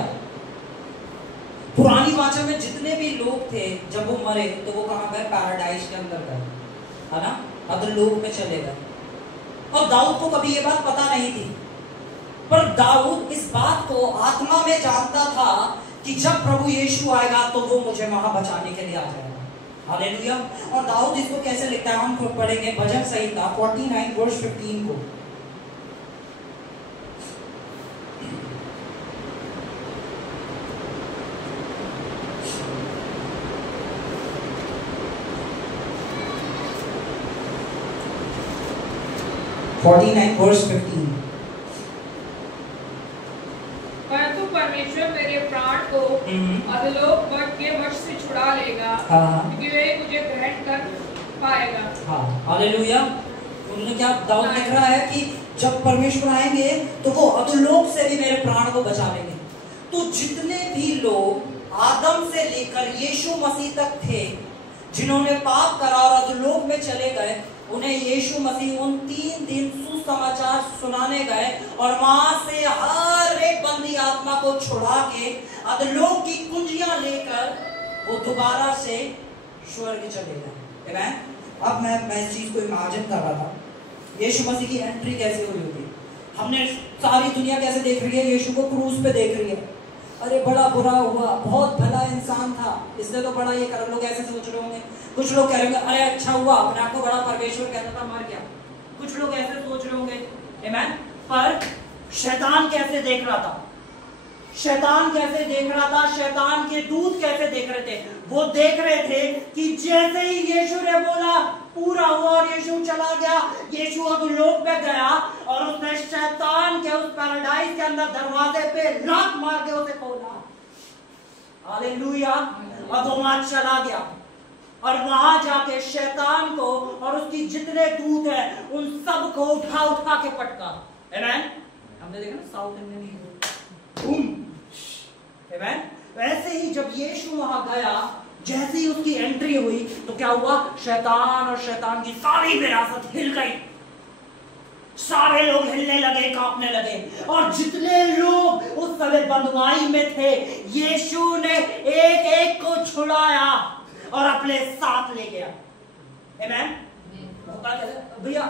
पुरानी वाचा में जितने भी लोग थे जब वो मरे तो वो कहाँ गए? पैराडाइज के अंदर गए, है ना, अधोलोक में चले गए। और दाऊद को कभी ये बात पता नहीं थी, पर दाऊद इस बात को आत्मा में जानता था कि जब प्रभु यीशु आएगा तो वो मुझे वहां बचाने के लिए आ जाएगा। हालेलुया। और दाऊद इसको कैसे लिखता है हम खुद पढ़ेंगे, भजन संहिता 49 वर्स 15 को। परंतु परमेश्वर मेरे प्राण को अधोलोक के वश से छुड़ा लेगा, क्योंकि वे मुझे ग्रहण कर पाएगा। हालेलुया। उन्होंने क्या दाऊद लिख रहा है कि जब परमेश्वर आएंगे तो वो अधोलोक से भी मेरे प्राण को बचा लेंगे। तो जितने भी लोग आदम से लेकर यीशु मसीह तक थे जिन्होंने पाप करा और अधोलोक में चले गए, उन्हें यीशु मसीह उन 3 दिन सुसमाचार सुनाने गए और वहां से हर एक बंदी आत्मा को छुड़ा के अधोलोक की कुंजियां लेकर वो दोबारा से स्वर्ग चले गए। आमीन। अब मैं इस चीज को इमेजिन कर रहा था, यीशु मसीह की एंट्री कैसे हुई होगी। हमने सारी दुनिया कैसे देख रही है, यीशु को क्रूज पे देख रही है। अरे बड़ा बुरा हुआ, बहुत भला इंसान था, इसने तो बड़ा ये कर, लोग ऐसे सोच रहे होंगे। कुछ लोग कह रहे होंगे अरे अच्छा हुआ, अपने आप को बड़ा परमेश्वर कहता था, मर गया। कुछ लोग ऐसे सोच रहे होंगे। आमीन। पर शैतान कैसे देख रहा था? शैतान कैसे देख रहा था? शैतान के दूत कैसे देख रहे थे? वो देख रहे थे कि जैसे ही यीशु ने बोला पूरा हुआ और यीशु चला गया, यीशु अधोलोक में गया और उसने शैतान के उस पैराडाइज के अंदर दरवाजे पे लात मार के उसे खोला। हालेलुया। अब वो वहां चला गया और वहां जाके शैतान को और उसकी जितने दूत हैं उन सब को उठा उठा के पटका। आमीन। हमने देखा ना साउथ इंडियन आमीन। वैसे ही जब यीशु वहां गया, जैसे ही उसकी एंट्री हुई तो क्या हुआ? शैतान और शैतान की सारी विरासत हिल गई। सारे लोग हिलने लगे, कांपने लगे। और जितने लोग उस समय बंधुआई में थे, यीशु ने एक एक को छुड़ाया और अपने साथ ले गया। आमीन। भैया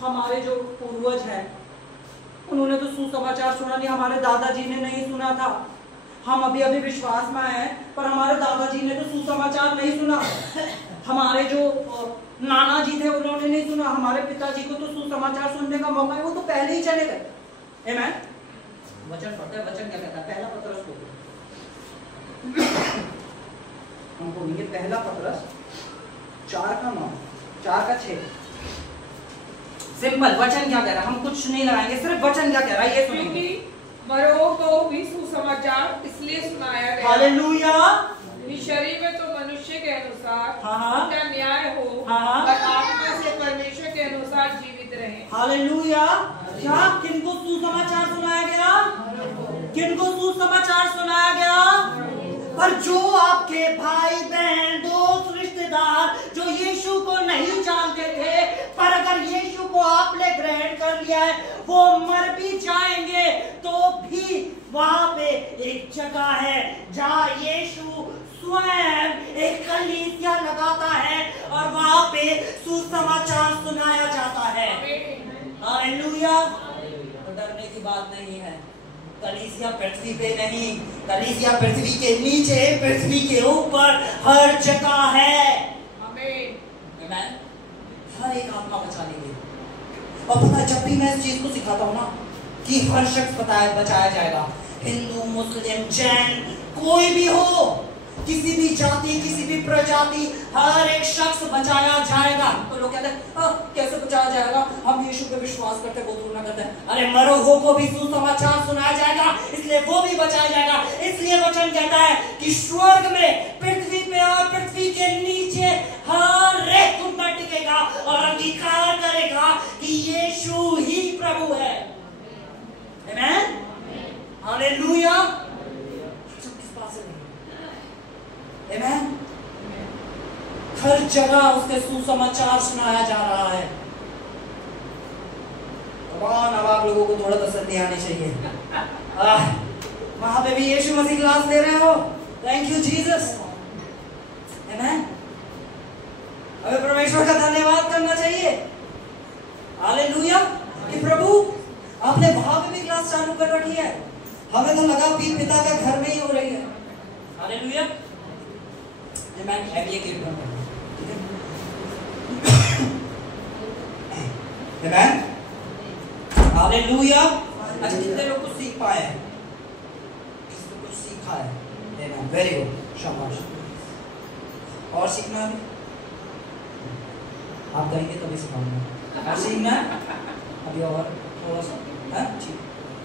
हमारे जो पूर्वज हैं उन्होंने तो सुसमाचार सुना नहीं, हमारे दादाजी ने नहीं सुना था। हम अभी अभी विश्वास में आए हैं, पर हमारे दादाजी ने तो सुसमाचार नहीं सुना। हमारे जो नाना जी थे उन्होंने नहीं सुना। हमारे पिताजी को तो सुसमाचार सुनने का मौका है, वो तो पहले ही चले गए। आमीन। वचन पढ़ते हैं, वचन क्या कहता है? पहला पत्रस को हम बोलेंगे, पहला पत्रस 4:9, 4:6। सिंपल वचन क्या कह रहा है, हम कुछ नहीं लगाएंगे, सिर्फ वचन क्या कह रहा है ये सुनिए। मरो तो भी सुसमाचार इसलिए सुनाया गया। हालेलुया। शरीर में तो मनुष्य के अनुसार उनका न्याय हो और आत्मा से परमेश्वर के अनुसार जीवित रहे। हालेलुया। क्या किनको सुसमाचार सुनाया गया? किनको सुसमाचार सुनाया गया? पर जो आपके भाई बहन दोस्त रिश्तेदार जो यीशु को नहीं जानते थे, पर अगर यीशु को आपने ग्रहण कर लिया है, वो मर भी जाएंगे तो भी वहां पे एक जगह है जहां यीशु स्वयं एक कलीसिया लगाता है और वहां पे सुसमाचार सुनाया जाता है। हालेलुया। डरने की बात नहीं है। कलीसिया पृथ्वी पे नहीं, कलीसिया पृथ्वी के नीचे, पृथ्वी के ऊपर हर जगह है। आमीन। हर एक आत्मा बचा लेंगे। और पता है, जब भी मैं इस चीज को सिखाता हूँ ना कि हर शख्स बचाया जाएगा, हिंदू मुस्लिम जैन कोई भी हो, किसी भी जाति, किसी भी प्रजाति, हर एक शख्स बचाया जाएगा। तो लोग कहते हैं कैसे बचाया जाएगा, हम यीशु पे विश्वास करते हैं, वो तुलना करते हैं। अरे मरोगों को भी सुसमाचार सुनाया जाएगा, इसलिए वो भी बचाया जाएगा। इसलिए वचन कहता है कि स्वर्ग में, पृथ्वी पे और पृथ्वी के नीचे हर एक घुटना टिकेगा और अंगीकार करेगा कि यीशु ही प्रभु है। आमीन, हालेलुया। आमीन। हर जगह उसके सुसमाचार सुनाया जा रहा है। अब आप लोगों को थोड़ा तसल्ली आनी चाहिए। वहां पे भी यीशु मसीह क्लास ले रहे हो, थैंक यू जीसस। आमीन। हमें परमेश्वर का धन्यवाद करना चाहिए। हालेलुया कि प्रभु आपने वहां पे भी क्लास चालू कर रखी है। हमें तो लगा पिता का घर में ही हो रही है। हालेलुया। मैं एमबीए के लिए आमीन, हालेलुया। अच्छा, कितने लोग कुछ सीख पाए हैं? किसी को कुछ सीखा है? आमीन, वेरी गुड, शाबाश। और सीखना है? आप कहेंगे तभी सिखाऊंगा। और सीखना है अभी और थोड़ा सा है? ठीक,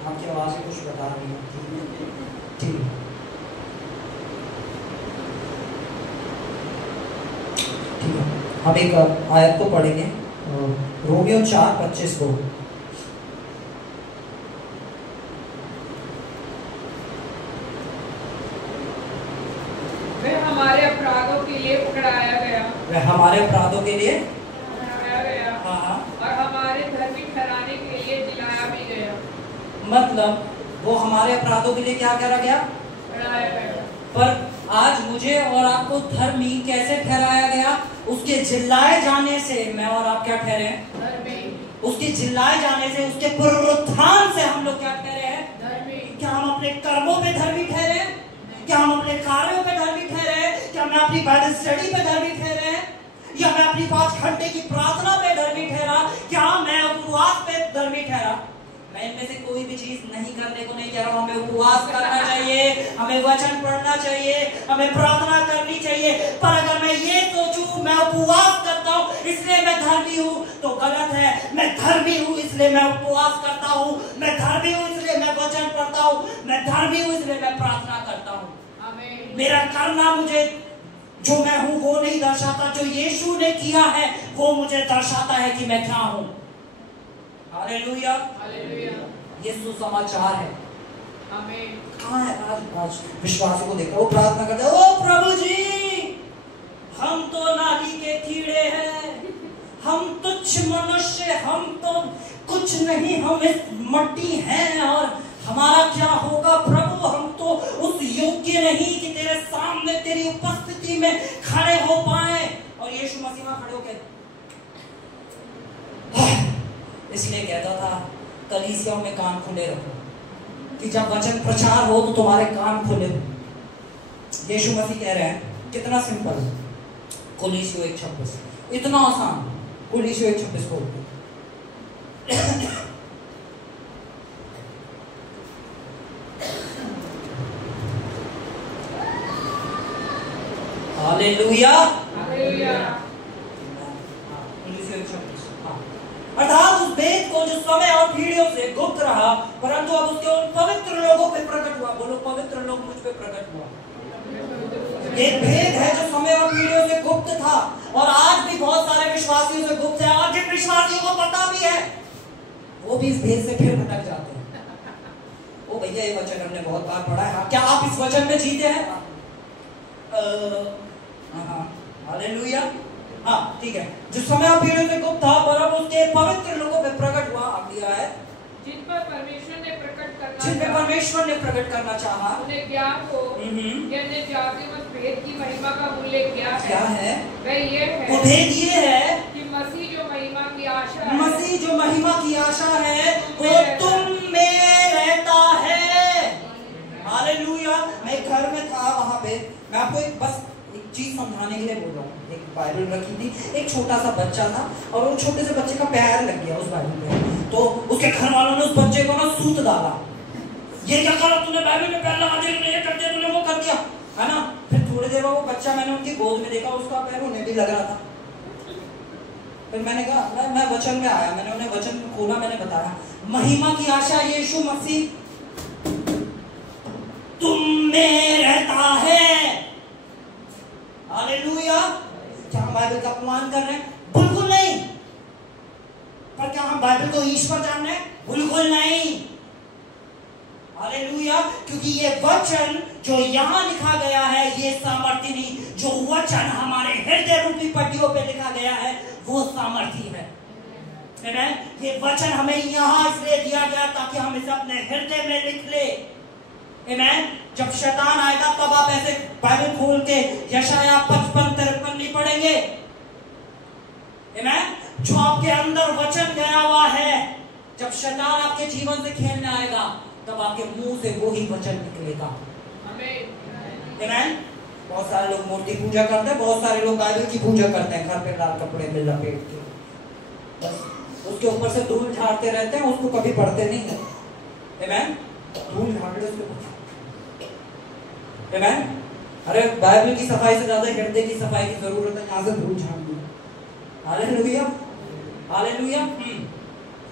आपकी आवाज़ में कुछ बता रही है। ठीक है, ठीक है। हम एक आयत को पढ़ेंगे, रोमियो 4:25 को। वह हमारे अपराधों के लिए पकड़ाया गया, वह हमारे अपराधों के लिए पकड़ाया गया, हाँ, और हमारे धर्मी ठहराने के लिए जिलाया भी गया। मतलब वो हमारे अपराधों के लिए क्या करा गया? पकड़ाया गया। पर आज मुझे और आपको धर्मी कैसे ठहराया गया? उसके जिल्लाए जाने से मैं और आप क्या ठहरे हैं? धर्मी। उसके जिल्लाए जाने से, उसके पुनरुत्थान से हम लोग क्या ठहरे हैं? धर्मी। क्या हम अपने कर्मों पे धर्मी ठहरे हैं? क्या हम अपने कार्यों पे धर्मी ठहरे हैं? क्या मैं अपनी बाइबल स्टडी पे धर्मी ठहरे हैं? या मैं अपनी 5 घंटे की प्रार्थना पे धर्मी ठहरा? क्या मैं उपवास पे धर्मी ठहरा? मैं इनमें से कोई भी चीज नहीं करने को नहीं कह रहा हूं। हमें उपवास करना चाहिए, हमें वचन पढ़ना चाहिए, हमें प्रार्थना करनी चाहिए। पर अगर मैं ये सोचूं मैं उपवास करता हूं इसलिए मैं धर्मी हूं, तो गलत है। मैं धर्मी हूं इसलिए मैं उपवास करता हूं, मैं धर्मी हूं इसलिए मैं वचन पढ़ता हूं, मैं धर्मी हूं इसलिए मैं प्रार्थना करता हूं। आमीन। मेरा करना मुझे जो मैं हूं वो नहीं दर्शाता, जो यीशु ने किया है वो मुझे दर्शाता है कि मैं क्या हूं। Hallelujah, hallelujah. ये सुसमाचार है। आमीन। कहाँ है आज विश्वासी को देखो, वो प्रार्थना करते हैं, ओ प्रभु जी हम तो नाली के कीड़े हैं, हम तुच्छ मनुष्य, हम तो कुछ नहीं, हम इस मट्टी हैं और हमारा क्या होगा प्रभु, हम तो उस योग्य नहीं कि तेरे सामने तेरी उपस्थिति में खड़े हो पाए। और यीशु मसीह में खड़े होकर इसलिए कहता था कलीसियाओं में कान खुले रखो कि जब वचन प्रचार हो तो तुम्हारे कान खुले हो। यीशु मसीह कह रहे हैं, कितना सिंपल, कुलीसियों 1:26, इतना आसान। कुलीसियों 1:26 को हालेलुया, हालेलुया। अर्थात उस भेद को जो समय और पीढ़ियों से गुप्त रहा, परंतु अब उसके उन पवित्र लोगों पे प्रकट हुआ। बोलो, पवित्र लोग मुझ पे प्रकट हुआ। एक भेद है जो समय और पीढ़ियों से गुप्त था और आज भी बहुत सारे विश्वासियों से गुप्त है, और जिन विश्वासियों को पता भी है वो भी इस भेद से फिर भटक जाते हैं। ओ भैया, ये वचन हमने बहुत बार पढ़ा है, क्या आप इस वचन में जीते हैं? हालेलुया। हाँ, ठीक है। जो समय और पीढ़ियों से गुप्त था पर अब उसके पवित्र लोगों पे प्रकट हुआ। अब लिया है जिन पर परमेश्वर ने प्रकट करना चाहा, उन्हें ज्ञान हो कि जाति मत भेद की महिमा का मूल्य क्या है? वह ये है, वो भेद ये है कि मसीह जो महिमा की आशा है, मसीह जो महिमा की आशा है वो तुम में रहता है। हालेलुया। मैं घर में था, वहां पे मैं आपको एक चीज समझाने के लिए बोल रहा हूँ। एक बाइबल रखी थी, एक छोटा सा बच्चा था और वो छोटे से बच्चे का पैर लग गया उस बाइबल में, तो उसके घर वालों ने उस बच्चे को ना सूत डाला। ये क्या करा तूने, बाइबल में पैर लगा दिया, ये कर दिया तूने, वो कर दिया, है ना। फिर थोड़ी देर बाद वो बच्चा मैंने उनकी गोद में देखा, उसका पैर रोने भी लग रहा था। फिर मैंने कहा मैं वचन में आया, मैंने उन्हें वचन खोला, मैंने बताया महिमा की आशा यीशु मसीह तुम में रहता है। हालेलुया। क्या हम बाइबल का अपमान कर रहे हैं? बिल्कुल नहीं। पर क्या हम बाइबल को ईश्वर जान रहे हैं? बिल्कुल नहीं। हालेलुया। क्योंकि ये वचन जो यहां लिखा गया है, ये सामर्थ्य नहीं, जो वचन हमारे हृदय रूपी पट्टियों पे लिखा गया है वो सामर्थ्य है। आमीन। ये वचन हमें यहां इसलिए दिया गया ताकि हम इसे अपने हृदय में लिख ले। आमीन। जब शैतान आएगा तब आप ऐसे बाइबल खोल के यशाया 55-53 नहीं पढ़ेंगे। आमीन। जो आपके अंदर वचन गया हुआ है, जब शैतान आपके जीवन से खेलने आएगा तब आपके मुंह से वो ही वचन निकलेगा। आमीन। बहुत सारे लोग मूर्ति पूजा करते हैं, बहुत सारे लोग बाइबल की पूजा करते हैं, घर पे लाल कपड़े में लपेट के, बस उसके ऊपर से धूल झाड़ते रहते हैं, उसको कभी पढ़ते नहीं है। आमीन। धूल झाड़ लो उसके ऊपर। आमीन। अरे बाइबल की सफाई से ज्यादा हृदय की सफाई की जरूरत है, यहाँ से धूल झाड़ दो। हालेलुया। हालेलुया।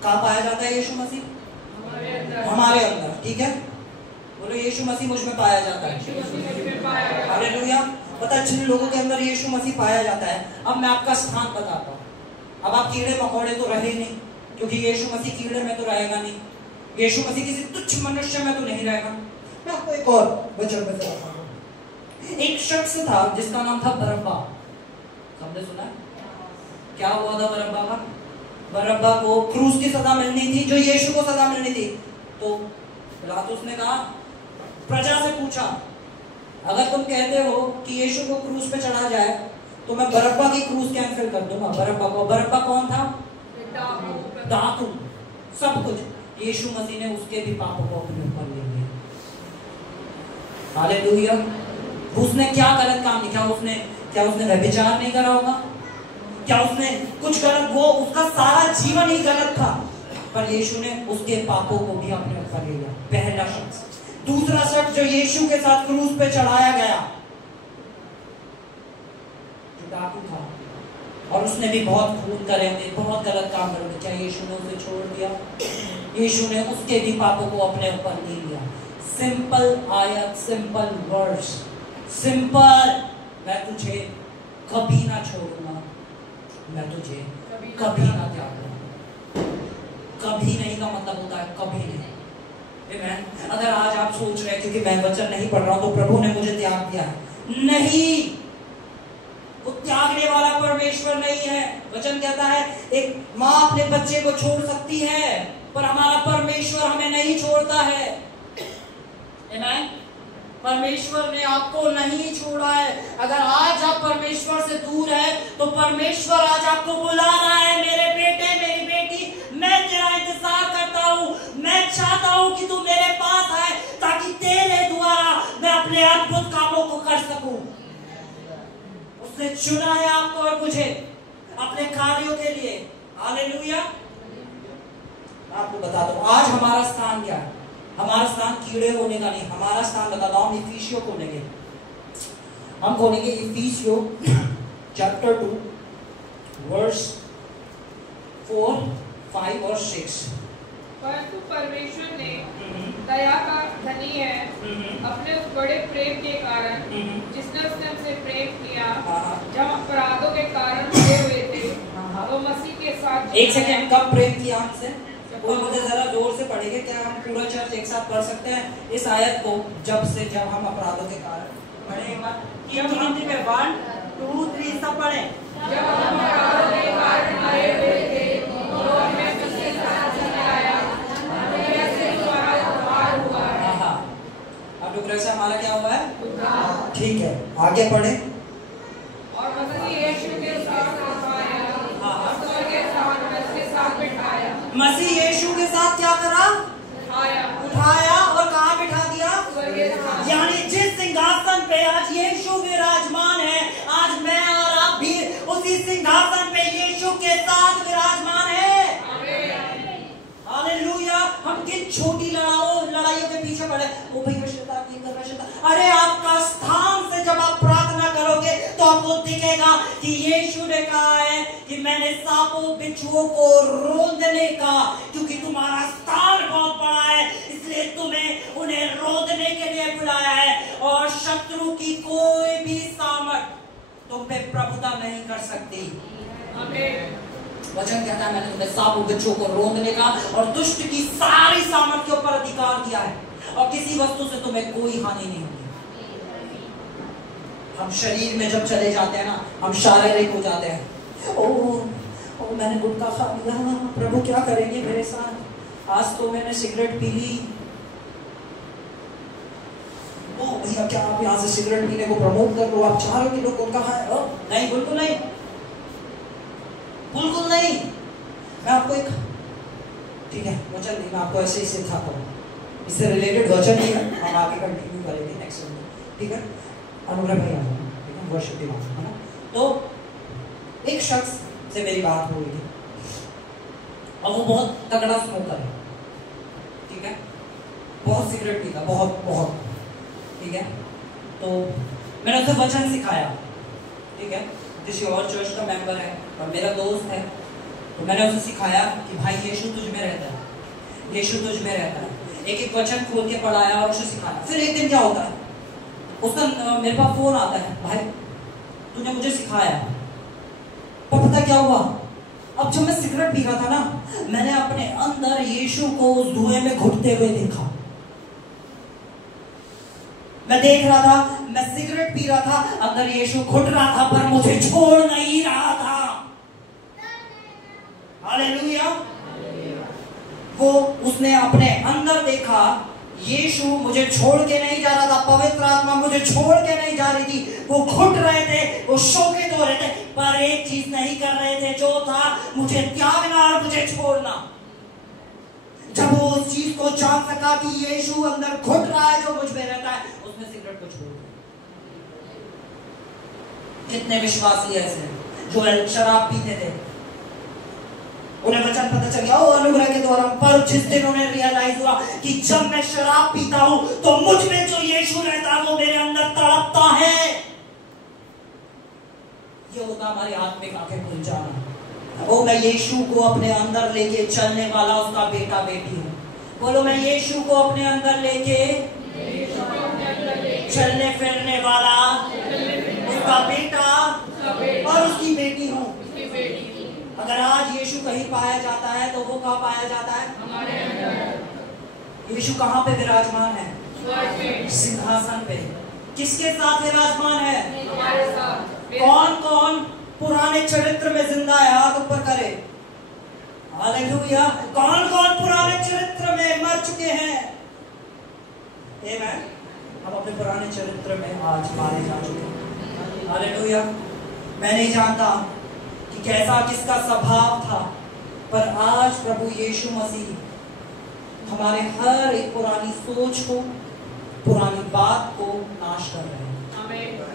कहाँ पाया जाता है यीशु मसीह? हमारे अंदर। ठीक है, बोलो यीशु मसीह मुझ में पाया जाता है। हालेलुया। पता है जिन लोगों के अंदर यीशु मसीह पाया जाता है, अब मैं आपका स्थान बताता हूँ। अब आप कीड़े मकोड़े तो रहे नहीं, क्योंकि यीशु मसीह कीड़े में तो रहेगा नहीं, यीशु मसीह किसी तुच्छ मनुष्य में तो नहीं रहेगा। मैं आपको एक और वचन बताता हूँ। एक शख्स था जिसका नाम था बरब्बा। सबने सुना? क्या हुआ था बरब्बा का? बरब्बा को क्रूस की सजा मिलनी थी, जो यीशु को सजा मिलनी थी। तो पिलातुस ने कहा, प्रजा से पूछा, अगर तुम कहते हो कि यीशु को क्रूस पे चढ़ा जाए तो मैं बरब्बा की क्रूस कैंसिल कर दूंगा। बरब्बा कौन था? डाकू। सब कुछ यीशु मसीह ने उसके भी पापों को अपने ऊपर ले लिया। हालेलुया। उसने क्या गलत काम नहीं? क्या उसने व्यभिचार नहीं करा होगा? क्या उसने कुछ गलत? वो उसका सारा जीवन ही गलत था, पर यीशु ने उसके पापों को भी अपने ऊपर ले लिया। पहला शख्स। दूसरा शख्स जो यीशु के साथ क्रूस पे चढ़ाया गया, जो डाकू था, और उसने भी बहुत खून करे थे, बहुत गलत काम करे थे। क्या यीशु ने उसे छोड़ दिया? यीशु ने उसके भी पापों को अपने ऊपर ले लिया। सिंपल आयत, सिंपल वर्ड्स, सिंपल। मैं तुझे कभी ना छोड़ूंगा, मैं तुझे कभी ना त्याग दूंगा। कभी नहीं का मतलब होता है कभी नहीं। आमीन। अगर आज आप सोच रहे हैं क्योंकि मैं वचन नहीं पढ़ रहा हूं तो प्रभु ने मुझे त्याग दिया है, नहीं, वो त्यागने वाला परमेश्वर नहीं है। वचन कहता है एक माँ अपने बच्चे को छोड़ सकती है, पर हमारा परमेश्वर हमें नहीं छोड़ता है। आमीन। परमेश्वर ने आपको नहीं छोड़ा है। अगर आज आप परमेश्वर से दूर है तो परमेश्वर आज आपको बुला रहा है, मेरे बेटे मेरी बेटी, मैं तेरा इंतजार करता हूँ, मैं चाहता हूँ कि तू मेरे पास आए ताकि तेरे द्वारा मैं अपने अद्भुत कामों को कर सकूं। उसने चुना है आपको और मुझे अपने कार्यों के लिए। हालेलुया। आपको बता दो आज हमारा स्थान क्या है। हमारा स्थान कीड़े होने का नहीं, हमारा स्थान बताता हूं, हम इफिसियों खोलेंगे। हम खोलेंगे इफिसियों चैप्टर 2 वर्स 4, 5 और 6। परंतु परमेश्वर ने दया का धनी है, अपने उस बड़े प्रेम के कारण जिसने उसने हमसे प्रेम किया, जब अपराधों के कारण मरे हुए थे तो मसीह के साथ। एक सेकंड, कब प्रेम किया हमसे? कोई मुझे जरा जोर से पढ़ेंगे, क्या हम पूरा चर्च एक साथ पढ़ सकते हैं इस आयत को? जब हम अपराधों के कारण पढ़े, 1, 2, 3 सब पढ़े। जब हम अपराधों के कारण मरे हुए थे तो हमें मसीह के साथ जिलाया, हमें ऐसे द्वारा उद्धार हुआ है। अब अनुग्रह से हमारा क्या हुआ है? ठीक है, आगे पढ़े। और मसीह यीशु के साथ उठाया, स्वर्ग के स्थान में उसके साथ बिठाया। मसीह यीशु के साथ क्या करा? उठाया और कहाँ बिठा दिया? यानी जिस सिंहासन पे आज यीशु विराजमान है, आज मैं और आप भी उसी सिंहासन पे यीशु के साथ विराजमान है। हालेलुया। हम किन छोटी लड़ाइयों के पीछे पड़े, ओ भैया शैतान ये कर रहा है, शैतान। अरे आपका स्थान से जब आप कि यीशु ने कहा है कि मैंने सांपों बिच्छुओं को रोंदने का, क्योंकि तुम्हारा स्थान बहुत बड़ा है इसलिए तुम्हें उन्हें रोंदने के लिए बुलाया है, और शत्रु की कोई भी सामर्थ तुम पे प्रभुता नहीं कर सकती। वचन कहता है मैंने तुम्हें सांपों बिच्छुओं को रोंदने का और दुष्ट की सारी सामर्थ के ऊपर अधिकार दिया है, और किसी वस्तु से तुम्हें कोई हानि नहीं होगी। हम शरीर में जब चले जाते हैं ना, हम शारीरिक हो जाते हैं। ओ मैंने गुटखा खा लिया, प्रभु क्या करेंगे मेरे साथ, आज तो मैंने सिगरेट पी ली। ओ भैया क्या आप यहाँ से सिगरेट पीने को प्रमोट कर लो, आप चाह रहे हो कि लोग गुटखा खाएं? नहीं, बिल्कुल नहीं, बिल्कुल नहीं। मैं आपको एक, ठीक है, वचन नहीं, मैं आपको ऐसे ही सिखाता हूँ, इससे रिलेटेड वचन नहीं है, हम आगे कंटिन्यू करेंगे नेक्स्ट में, ठीक है। अनुग्रह भाई आ जाओ, ठीक है, वर्शिप दिमाग है ना। तो एक शख्स से मेरी बात हो रही थी और वो बहुत तगड़ा स्मोकर है, ठीक है, बहुत सिगरेट पीता, बहुत, ठीक है। तो मैंने उसे वचन सिखाया, ठीक है, किसी और चर्च का मेंबर है और मेरा दोस्त है, तो मैंने उसे सिखाया कि भाई यीशु तुझ में रहता है, यीशु तुझ में रहता है, एक एक वचन खोल के पढ़ाया और उसे सिखाया। फिर एक दिन क्या होता है, उसका मेरे पास फोन आता है, भाई तूने मुझे सिखाया, पर पता क्या हुआ, अब जब मैं सिगरेट पी रहा था ना, मैंने अपने अंदर यीशु को उस धुएं में घुटते हुए देखा। मैं देख रहा था, मैं सिगरेट पी रहा था, अंदर यीशु घुट रहा था पर मुझे छोड़ नहीं रहा था। हालेलुया। वो उसने अपने अंदर देखा, यीशु मुझे छोड़ के नहीं जा रहा था, पवित्र आत्मा मुझे छोड़ के नहीं जा रही थी, वो घुट रहे थे, वो शोकित हो रहे थे, पर एक चीज नहीं कर रहे थे, जो था मुझे त्यागना और मुझे छोड़ना। जब वो उस चीज को जान सका कि यीशु अंदर घुट रहा है जो मुझ में रहता है, उसने सिगरेट को छोड़ दिया। कितने विश्वासी ऐसे जो शराब पीते थे, उन्हें वचन पता चल गया अनुग्रह के द्वारा, पर जिस दिन उन्हें रियलाइज हुआ कि जब मैं शराब पीता हूं तो मुझ में जो यीशु रहता है वो मेरे अंदर तड़पता है। ये होता हमारी आत्मिक आंखें खुल जाना। ओ मैं यीशु को अपने अंदर लेके चलने वाला उसका बेटा बेटी हूँ। बोलो मैं यीशु को अपने अंदर लेके चलने फिरने वाला उसका बेटा और उसकी बेटी हूँ। अगर आज यीशु कहीं पाया जाता है तो वो कहाँ पाया जाता है? हमारे अंदर। यीशु कहाँ पे विराजमान है? सिंहासन पे। किसके साथ विराजमान है? हमारे साथ। कौन कौन पुराने चरित्र में जिंदा है? हाथ ऊपर करे। हालेलुया। कौन कौन पुराने चरित्र में मर चुके हैं? आमीन। हम अपने पुराने चरित्र में आज मारे जा चुके हैं। हालेलुया। मैं नहीं जानता कि कैसा किसका स्वभाव था, पर आज प्रभु यीशु मसीह हमारे हर एक पुरानी सोच को, पुरानी बात को नाश कर रहे हैं। आमीन।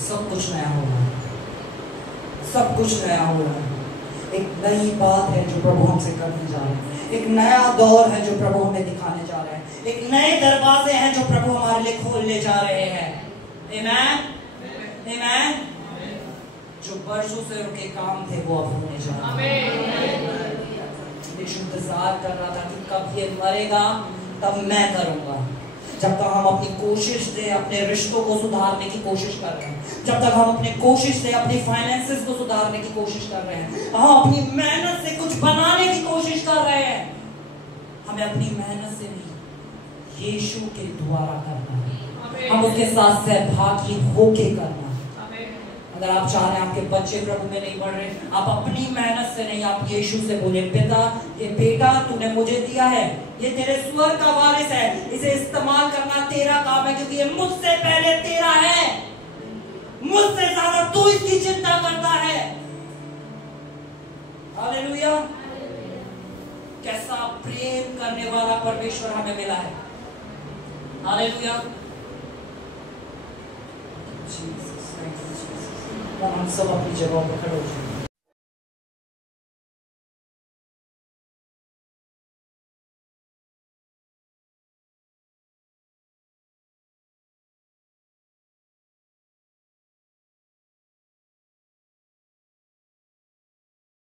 सब कुछ नया हो रहा है, सब कुछ नया हो रहा है। एक नई बात है जो प्रभु हमसे करने जा रहे हैं, एक नया दौर है जो प्रभु हमें दिखाने जा रहे हैं, एक नए दरवाजे हैं जो प्रभु हमारे लिए खोलने जा रहे हैं। आमीन। आमीन। जो वर्षों से रुके काम थे वो अब होने जा रहे हैं। यीशु इंतजार कर रहा था कि कब ये मरेगा तब मैं करूंगा। जब तक हम अपनी कोशिश से अपने रिश्तों को सुधारने की कोशिश कर रहे हैं, जब तक हम अपनी कोशिश से अपनी फाइनेंसेस को सुधारने की कोशिश कर रहे हैं, हम अपनी मेहनत से कुछ बनाने की कोशिश कर रहे हैं, हमें अपनी मेहनत से नहीं यीशु के द्वारा करना है। हम उसके साथ सहभागी होके करना। अगर आप चाह रहे हैं आपके बच्चे प्रभु में नहीं बढ़ रहे, आप अपनी मेहनत से नहीं, आप यीशु से बोले पिता ये बेटा तूने मुझे दिया है, ये तेरे स्वर का वारिस है, इसे इस्तेमाल करना तेरा काम है, क्योंकि ये मुझसे पहले तेरा है, मुझसे ज्यादा तू इसकी चिंता करता है। हालेलुया। कैसा प्रेम करने वाला परमेश्वर हमें मिला है। हालेलुया। हम सब अपनी जगह पर खड़े हो जाएं।